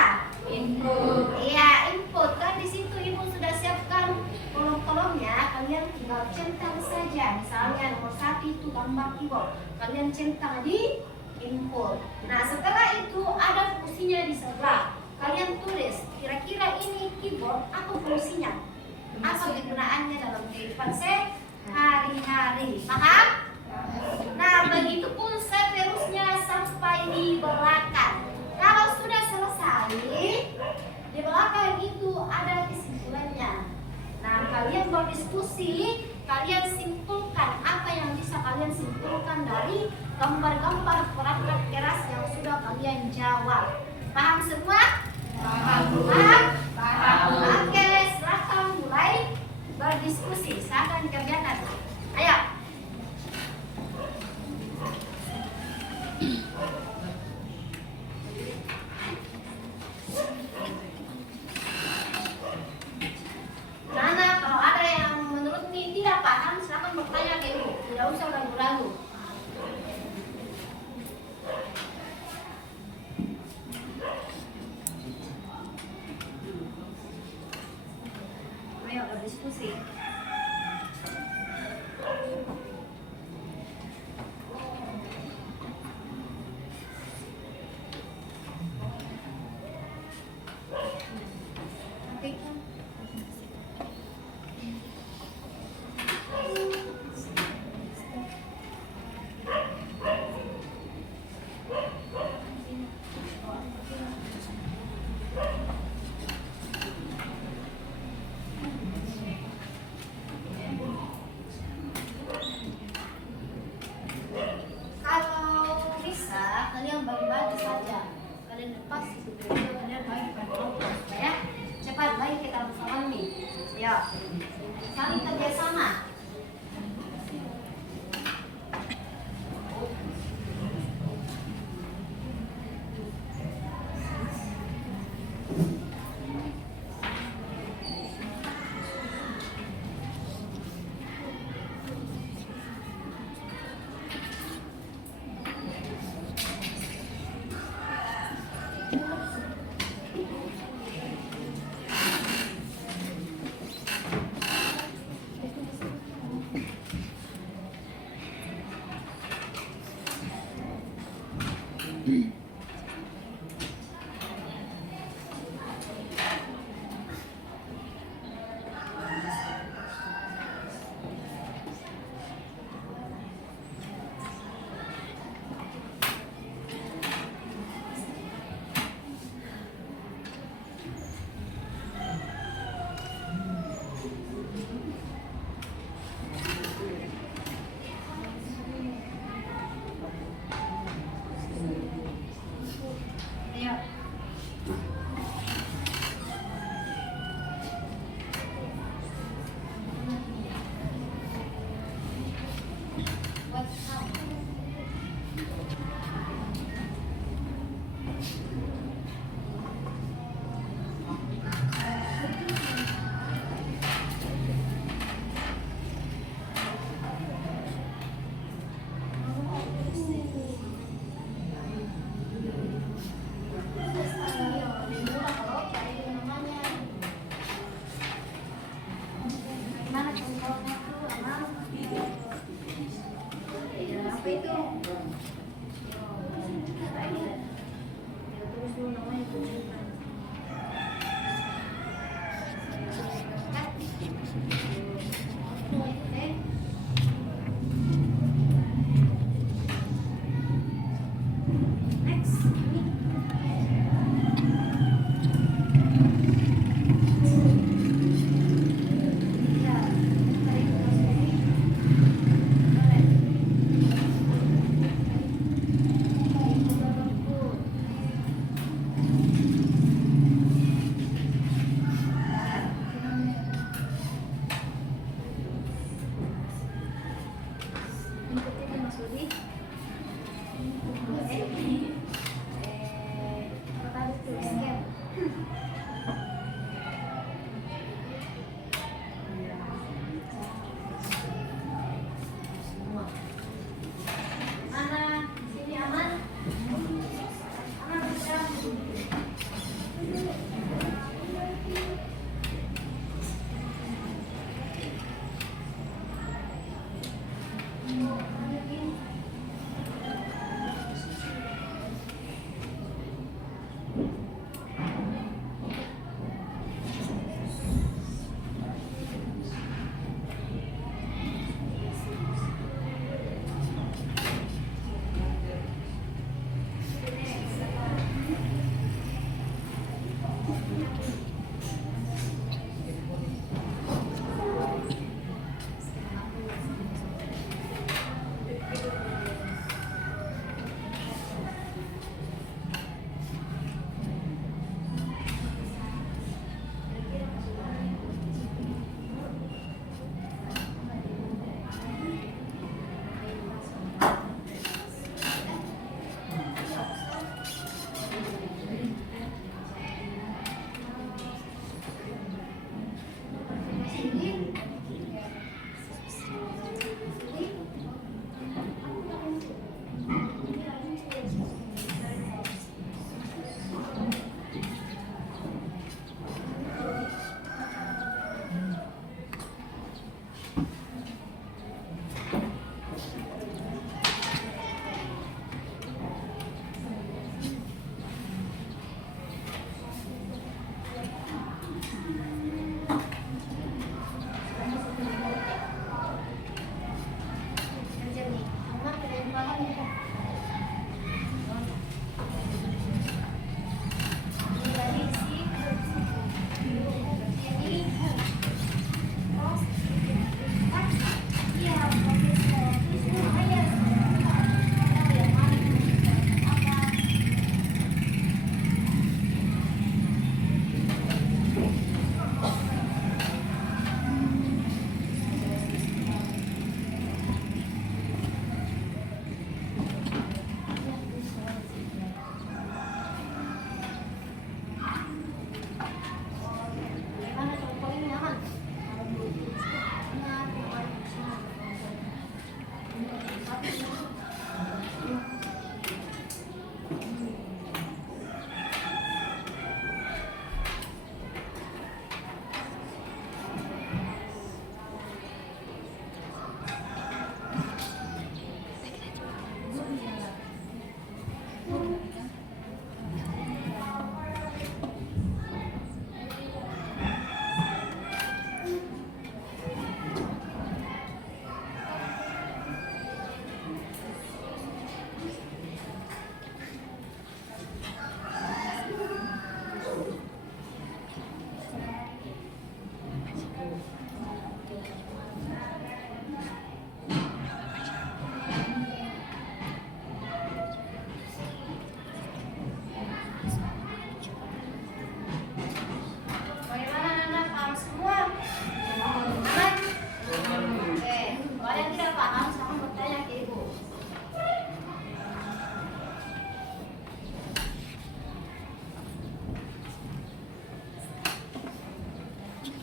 Input. Iya, input. Kan di situ ibu sudah siapkan kolom-kolomnya. Kalian tinggal centang saja. Misalnya nomor 1 itu gambar keyboard. Kalian centang di input. Nah, setelah itu ada fungsinya di sebelah. Kalian tulis kira-kira ini keyboard apa fungsinya? Apa kegunaannya dalam kehidupan sehari-hari? Paham? Nah, begitu pun seterusnya sampai di belakang. Kalau sudah selesai, di belakang itu ada kesimpulannya. Nah, kalian berdiskusi, kalian simpulkan apa yang bisa kalian simpulkan dari gambar-gambar perangkat keras yang sudah kalian jawab. Paham semua? Paham. Paham. Oke, silakan mulai berdiskusi. Silakan kerjakan. Ayo. Nana, kalau ada yang menurut ini tidak paham, silakan bertanya ke ibu. Tidak usah ragu-ragu. Ayo berdiskusi. Kalau bisa, kalian bagi-bagi saja. Kalian lepas itu dulu, kalian bagi pada kelompok supaya cepat baik kita bersama nih. Ya, saling kerjasama.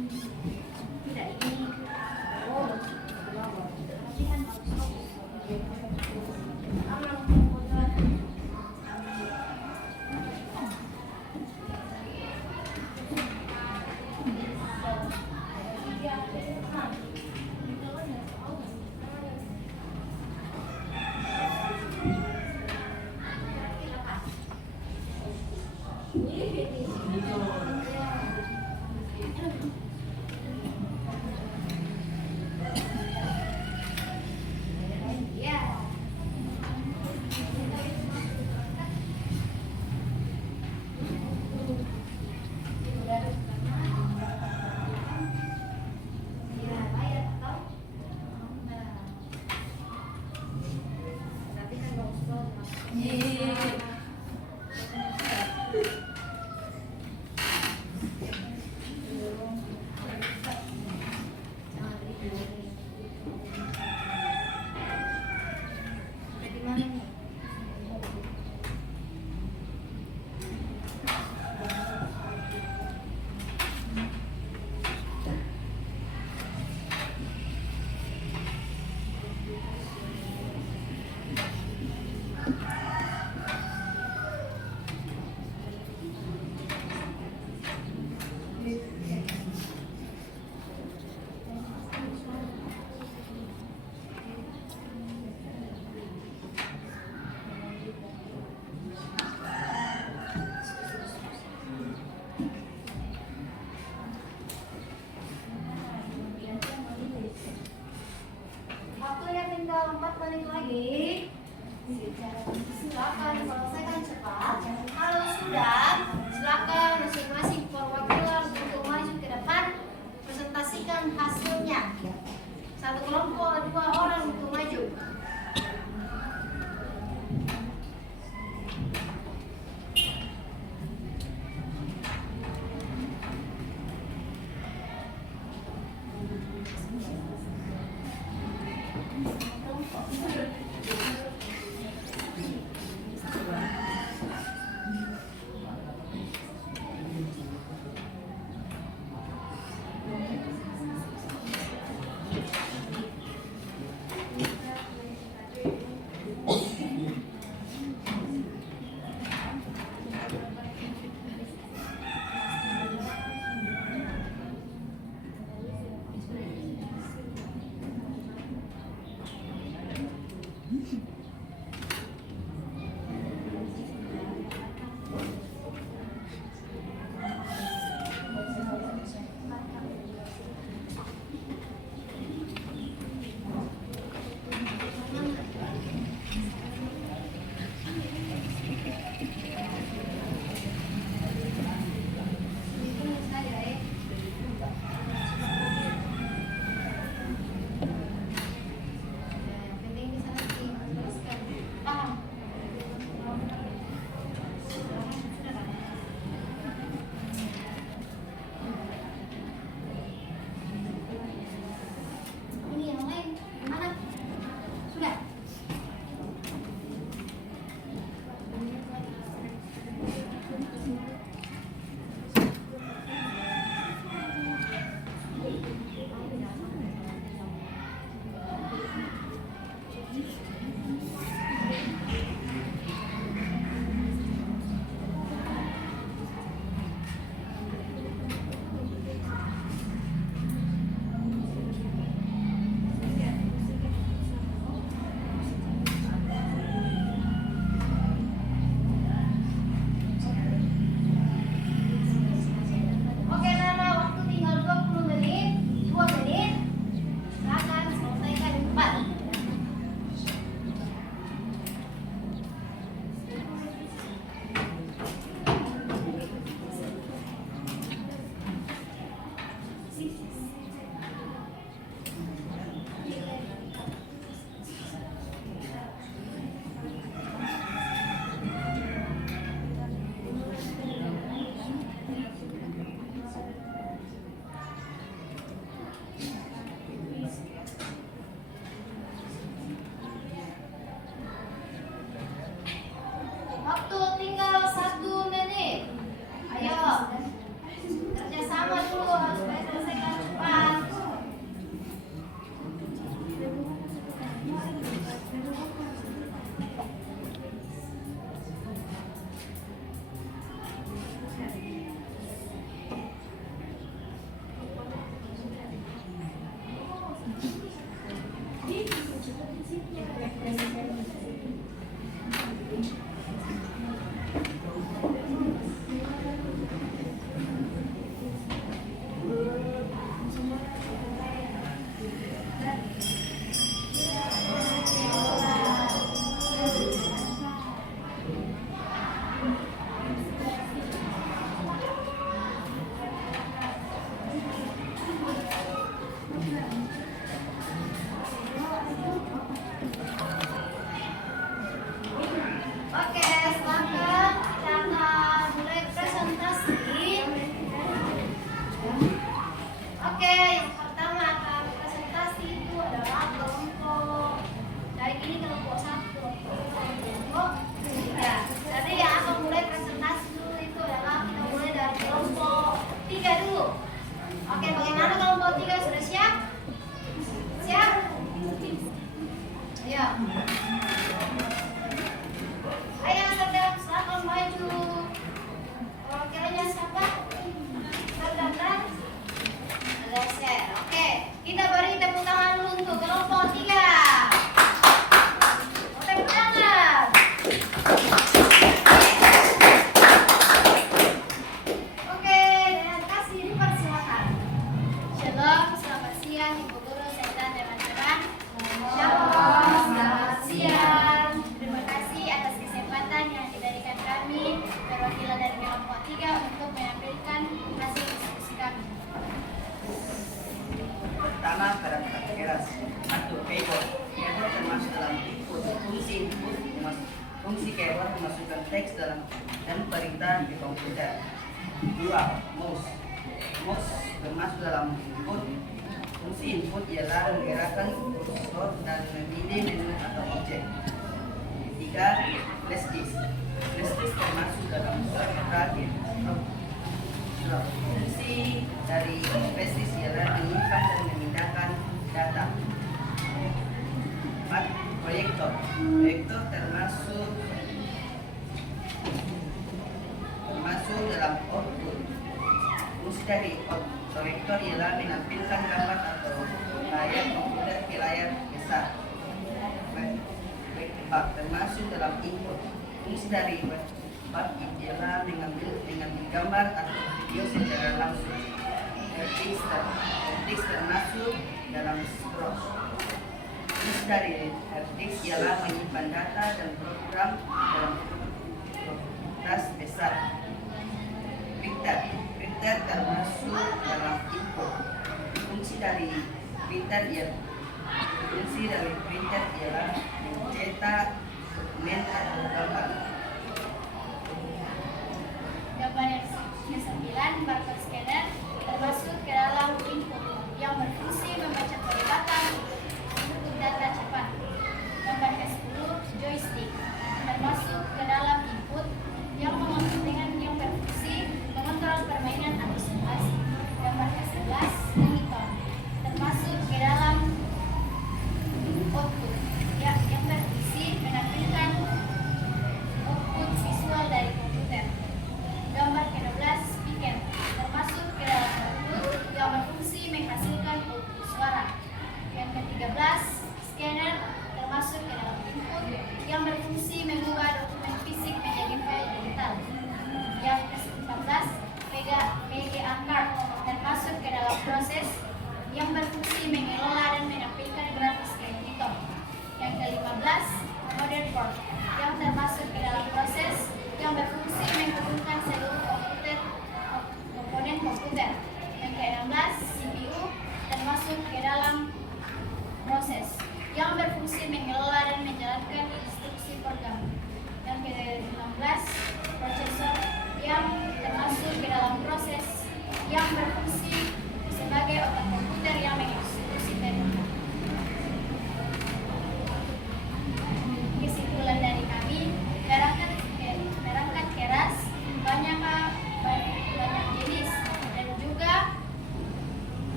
Tidak ini. Oh, tapi kan bagus. Aman komputer. Waktunya tinggal 4 menit lagi. Silakan selesaikan cepat. Kalau sudah, silakan masing-masing perwakilan untuk maju ke depan, presentasikan hasilnya. Satu kelompok 2 orang untuk maju. Oke, bagaimana kelompok 3 sudah siap? Siap? Ayo. Ayo sedang silakan maju. Wakilnya siapa? Sedang Leser. Oke, kita beri tepuk tangan dulu untuk kelompok 3. Tepuk tangan. Oke, dengan kasih dipersilakan. Shalom, selamat siang Ibu Guru serta teman-teman. Shalom, selamat siang. Terima kasih atas kesempatan yang diberikan kami perwakilan dari kelompok 3 untuk menampilkan hasil diskusi kami. Pertama, karakter keras atau keyboard. Keyboard termasuk dalam input, fungsi keyboard memasukkan teks dalam dan perintah di komputer. 2. Mouse. Mouse termasuk dalam input. Fungsi input ialah menggerakkan kursor dan memilih menu atau objek. 3. Flash disk. Flash disk termasuk dalam drive. Fungsi dari flash disk ialah menyimpan dan memindahkan data. 4. Proyektor. Proyektor termasuk dalam output. Fungsi dari proyektor ialah menampilkan gambar atau layar komputer ke layar besar. 4. Termasuk dalam input. Fungsi dari webcam ialah mengambil gambar atau video secara langsung. Harddisk termasuk dalam scroll. Fungsi dari harddisk ialah menyimpan data dan program dalam tas besar. Printer termasuk dalam input. Fungsi dari printer ialah mencetak dokumen atau gambar. Gambar yang ke-9, barcode scanner termasuk ke dalam input yang berfungsi membaca perlibatan untuk data cepat. Gambar ke-10, joystick termasuk ke dalam input yang berfungsi mengontrol permainan atau simulasi. Gambar ke-11, monitor termasuk ke dalam output yang berfungsi menampilkan output visual dari komputer. Gambar ke-12, speaker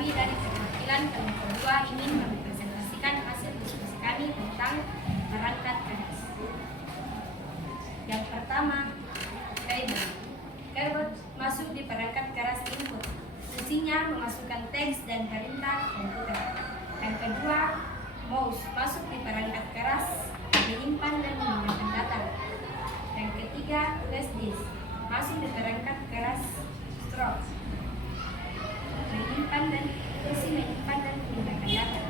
kami dari perwakilan kelompok 2 ingin mempresentasikan hasil diskusi kami tentang perangkat keras. Yang pertama, keyboard masuk di perangkat keras input. Fungsinya memasukkan teks dan perintah komputer. Yang kedua, mouse masuk di perangkat keras, menyimpan dan memindahkan data. Yang ketiga, flash disk masuk di perangkat keras stroke, menyimpan dan memindahkan data.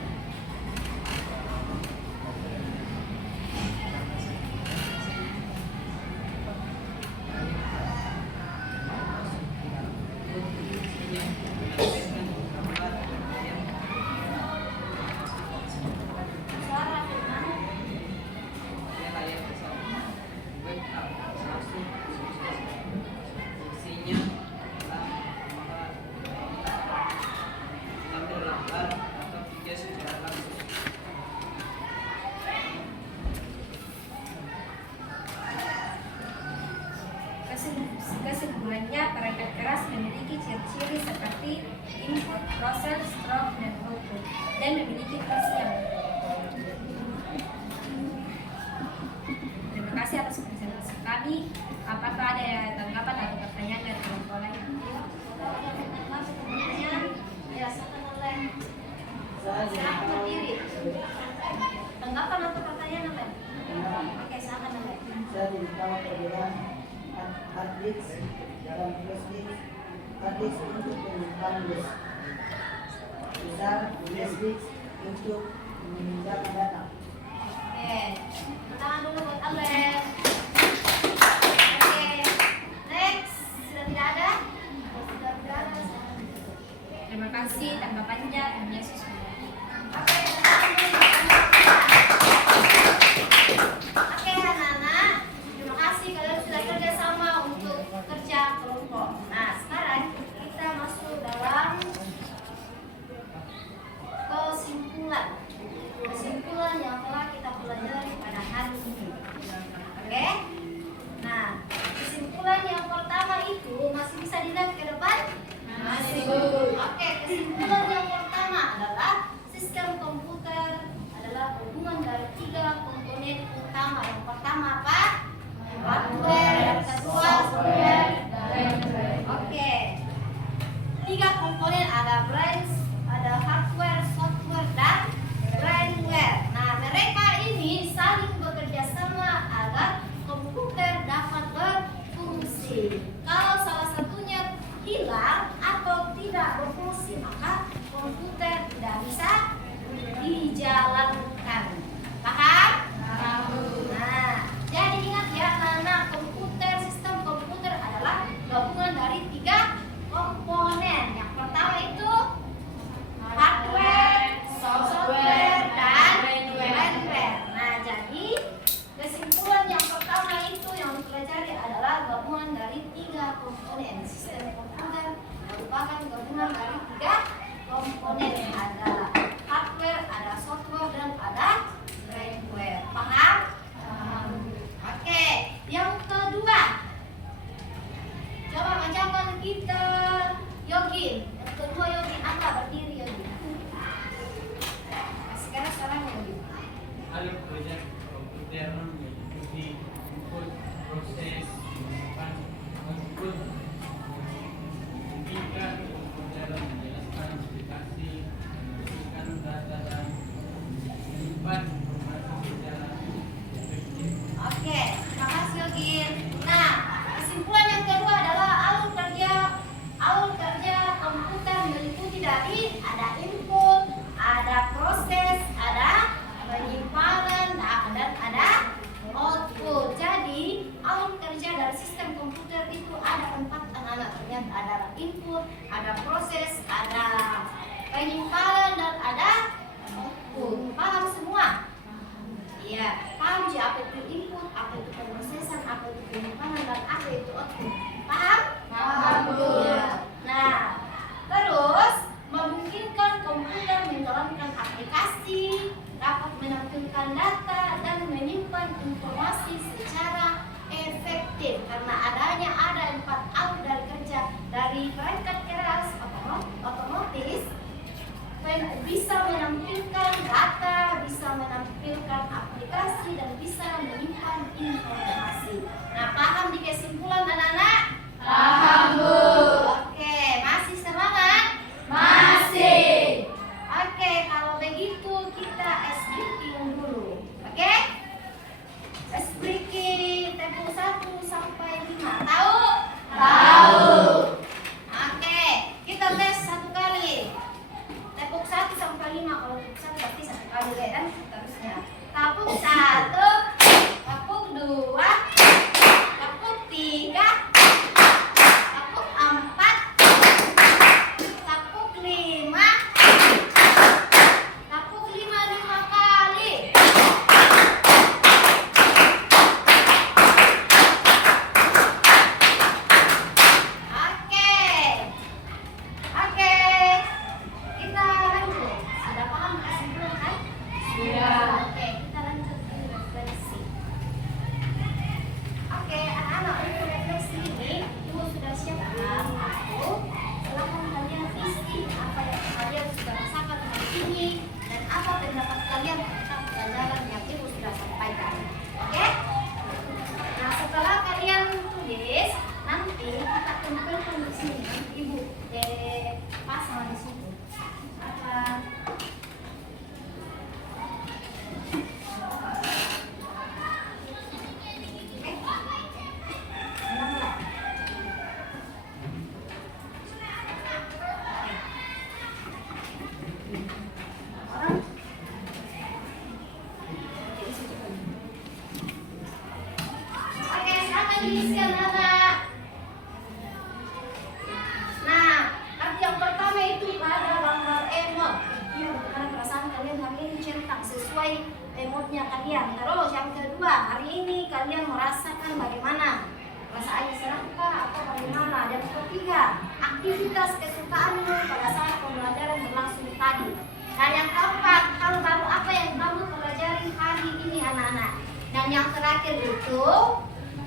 Kesimpulannya, perangkat keras memiliki ciri-ciri seperti input, process, stroke, dan output, dan memiliki fungsi yang Terima kasih atas presentasi kami. Apakah ada tanggapan atau pertanyaan dari kelompok lain? Ya, silakan oleh. Silakan berdiri. Tanggapan atau pertanyaan apa? Oke, silakan oleh. Saya tidak tahu perbedaan hard disk dan flash disk. Hard disk untuk menyimpan disk, misal flash disk untuk memindahkan data. Oke, tangan dulu buat Alex. Oke, next. Sudah tidak ada? Sudah tidak ada. Terima kasih tanggapannya. Tuhan Yesus memberkati. Oke, oke anak-anak, terima kasih kalian sudah kerjasama untuk kerja kelompok. Nah, sekarang kita masuk dalam kesimpulan yang telah kita pelajari pada hari ini. Oke? Nah, kesimpulan yang pertama itu masih bisa dilihat ke depan? Masih. Oke, kesimpulan yang pertama adalah sistem komputer adalah gabungan dari 3 komponen utama. Yang pertama apa? Hardware. Yang kedua software. Oke. 3 komponen, ada brains, ada hardware, software, dan brainware. Nah, mereka ini saling bekerja sama agar komputer dapat berfungsi. Kalau salah satunya hilang atau tidak berfungsi, maka komputer tidak bisa dijalankan. Paham? Nah, jadi ingat ya, anak-anak, sistem komputer adalah gabungan dari 3 komponen. Yang pertama itu hardware, software, dan brainware. Nah, jadi kesimpulan yang pertama itu yang dipelajari adalah gabungan dari 3 komponen. Sistem komputer merupakan gabungan dari 3 komponen. Ada hardware, ada software, dan ada brainware. Paham? Oke, yang kedua, coba ajakan kita Yogi. Yang kedua Yogi, apa berdiri Yogi? Sekarang Yogi. Alih proyek komputer meliputi input, proses, menyimpan, output. Ketika komputer menjelaskan aplikasi, memasukkan data dan menyimpan informasi secara efektif. Oke, terima kasih Yogi. Nah, kesimpulan yang kedua adalah alur kerja komputer meliputi dari ada input, ada proses, ada penyimpanan, dan ada output. Jadi alur kerja dari sistem komputer itu ada 4 anak-anak. Ternyata ada input, ada proses, ada penyimpanan, dan ada output. Paham semua? Iya, paham sih apa itu input, apa itu pemrosesan, apa itu penyimpanan, dan apa itu output. Paham? Paham. Iya. Nah, terus memungkinkan komputer menjalankan aplikasi, dapat menampilkan data, dan menyimpan informasi secara efektif. Karena adanya ada 4 alur dari kerja dari perangkat keras otomatis, bisa menampilkan data, bisa menampilkan aplikasi, dan bisa menyimpan informasi. Nah, paham di kesimpulan anak-anak? Paham, Bu. Oke, masih semangat? Masih. Oke, kalau begitu kita ice breaking dulu. Oke? Ice breaking tempo 1 sampai 5. Tahu? Tahu. Oke, kita tes satu kali. Tepuk 1 sampai 5. Kalau tepuk 1 berarti satu kali ya, dan seterusnya. Tepuk 1, tepuk 2, tepuk 3, tepuk 4, tepuk 5, tepuk 5 kali. Oke, kita lanjut. Sudah paham kesimpulan kan? Sudah. Oke, kita lanjut ke refleksi. Oke, anak-anak, untuk refleksi ini Ibu sudah siapkan aku. Silahkan kalian isi apa yang kalian sudah rasakan hari ini dan apa pendapat kalian tentang pelajaran yang Ibu sudah sampaikan. Oke? Nah, setelah kalian tulis, nanti kita kumpulkan di sini. Nanti Ibu pasang di situ. Apa? Oke, silakan diisi anak-anak. Nah, nanti yang pertama itu pada gambar emot. Itu bagaimana perasaan kalian hari ini, centang sesuai emotnya kalian. Terus yang kedua, hari ini kalian merasakan bagaimana? Perasaannya senang kah atau bagaimana? Yang ketiga, aktivitas kesukaanmu pada saat pembelajaran berlangsung tadi. Dan yang keempat, hal baru apa yang kamu pelajari hari ini anak-anak? Dan yang terakhir itu,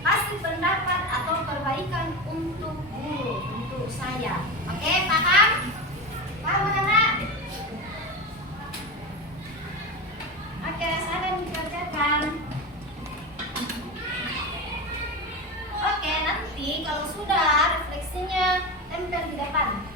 pasti pendapat atau perbaikan untuk guru, untuk saya. Oke, paham? Paham anak? Oke, silakan dikerjakan. Oke, nanti kalau sudah refleksinya tempel di depan.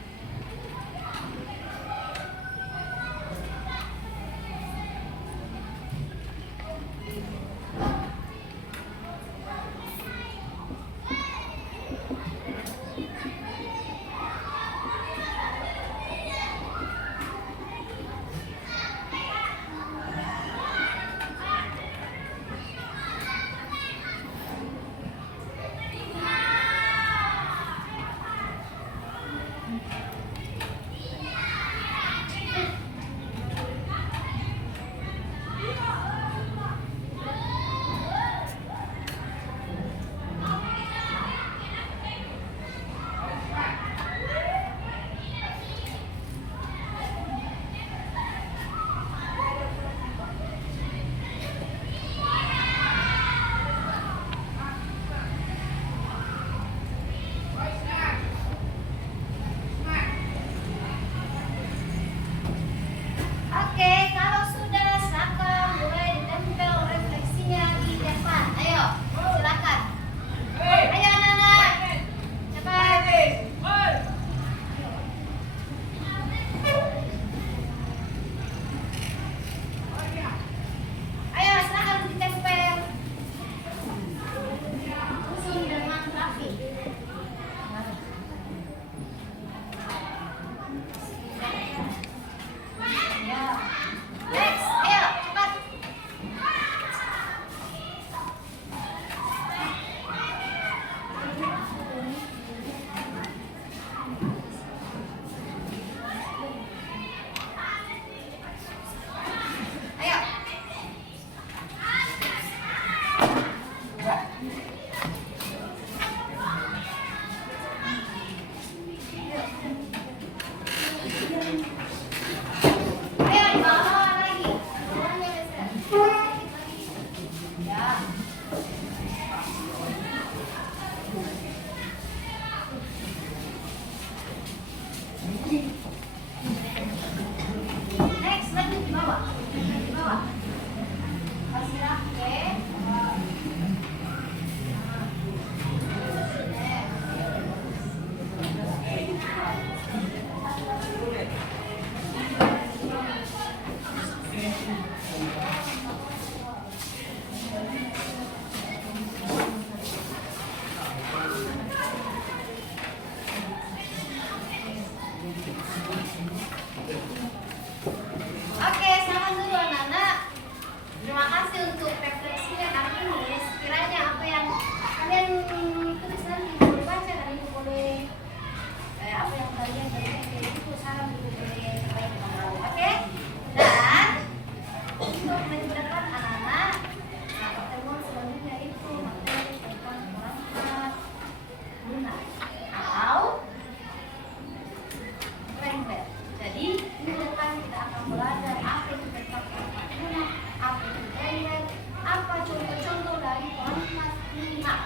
brother, apa itu percakapan lunak, apa itu deret, apa contoh-contoh dari kalimat lunak.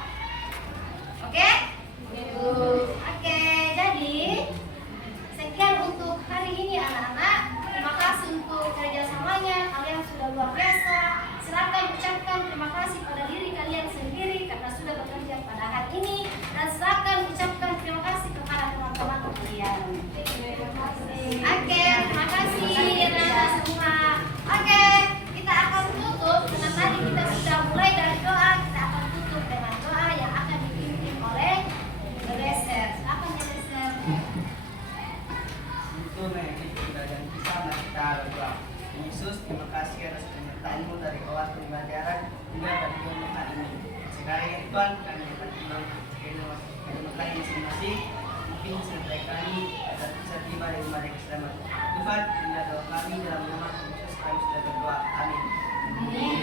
Oke? Oke, jadi sekian untuk hari ini anak-anak. Terima kasih untuk kerjasamanya, kalian sudah luar biasa. Silakan ucapkan terima kasih pada diri kalian sendiri karena sudah bekerja pada hari ini, dan silakan ucapkan terima kasih kepada teman-teman kalian. Oke, terima kasih anak-anak semua. Oke, kita akan tutup karena tadi kita sudah mulai dari doa. Kita akan tutup dengan doa yang akan dipimpin oleh Reser. Silakan Reser. Itu kita dan kita kita berdoa. Yesus, terima kasih atas penyertaan-Mu dari awal pembelajaran hingga pada hari ini. Sekarang Tuhan, kami dapat pulang ke rumah kami masing-masing. Mungkin sertai kami agar bisa tiba di rumah yang selamat. Tuhan, inilah doa kami dalam nama Yesus kami sudah berdoa. Amin.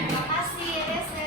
Terima kasih Reser.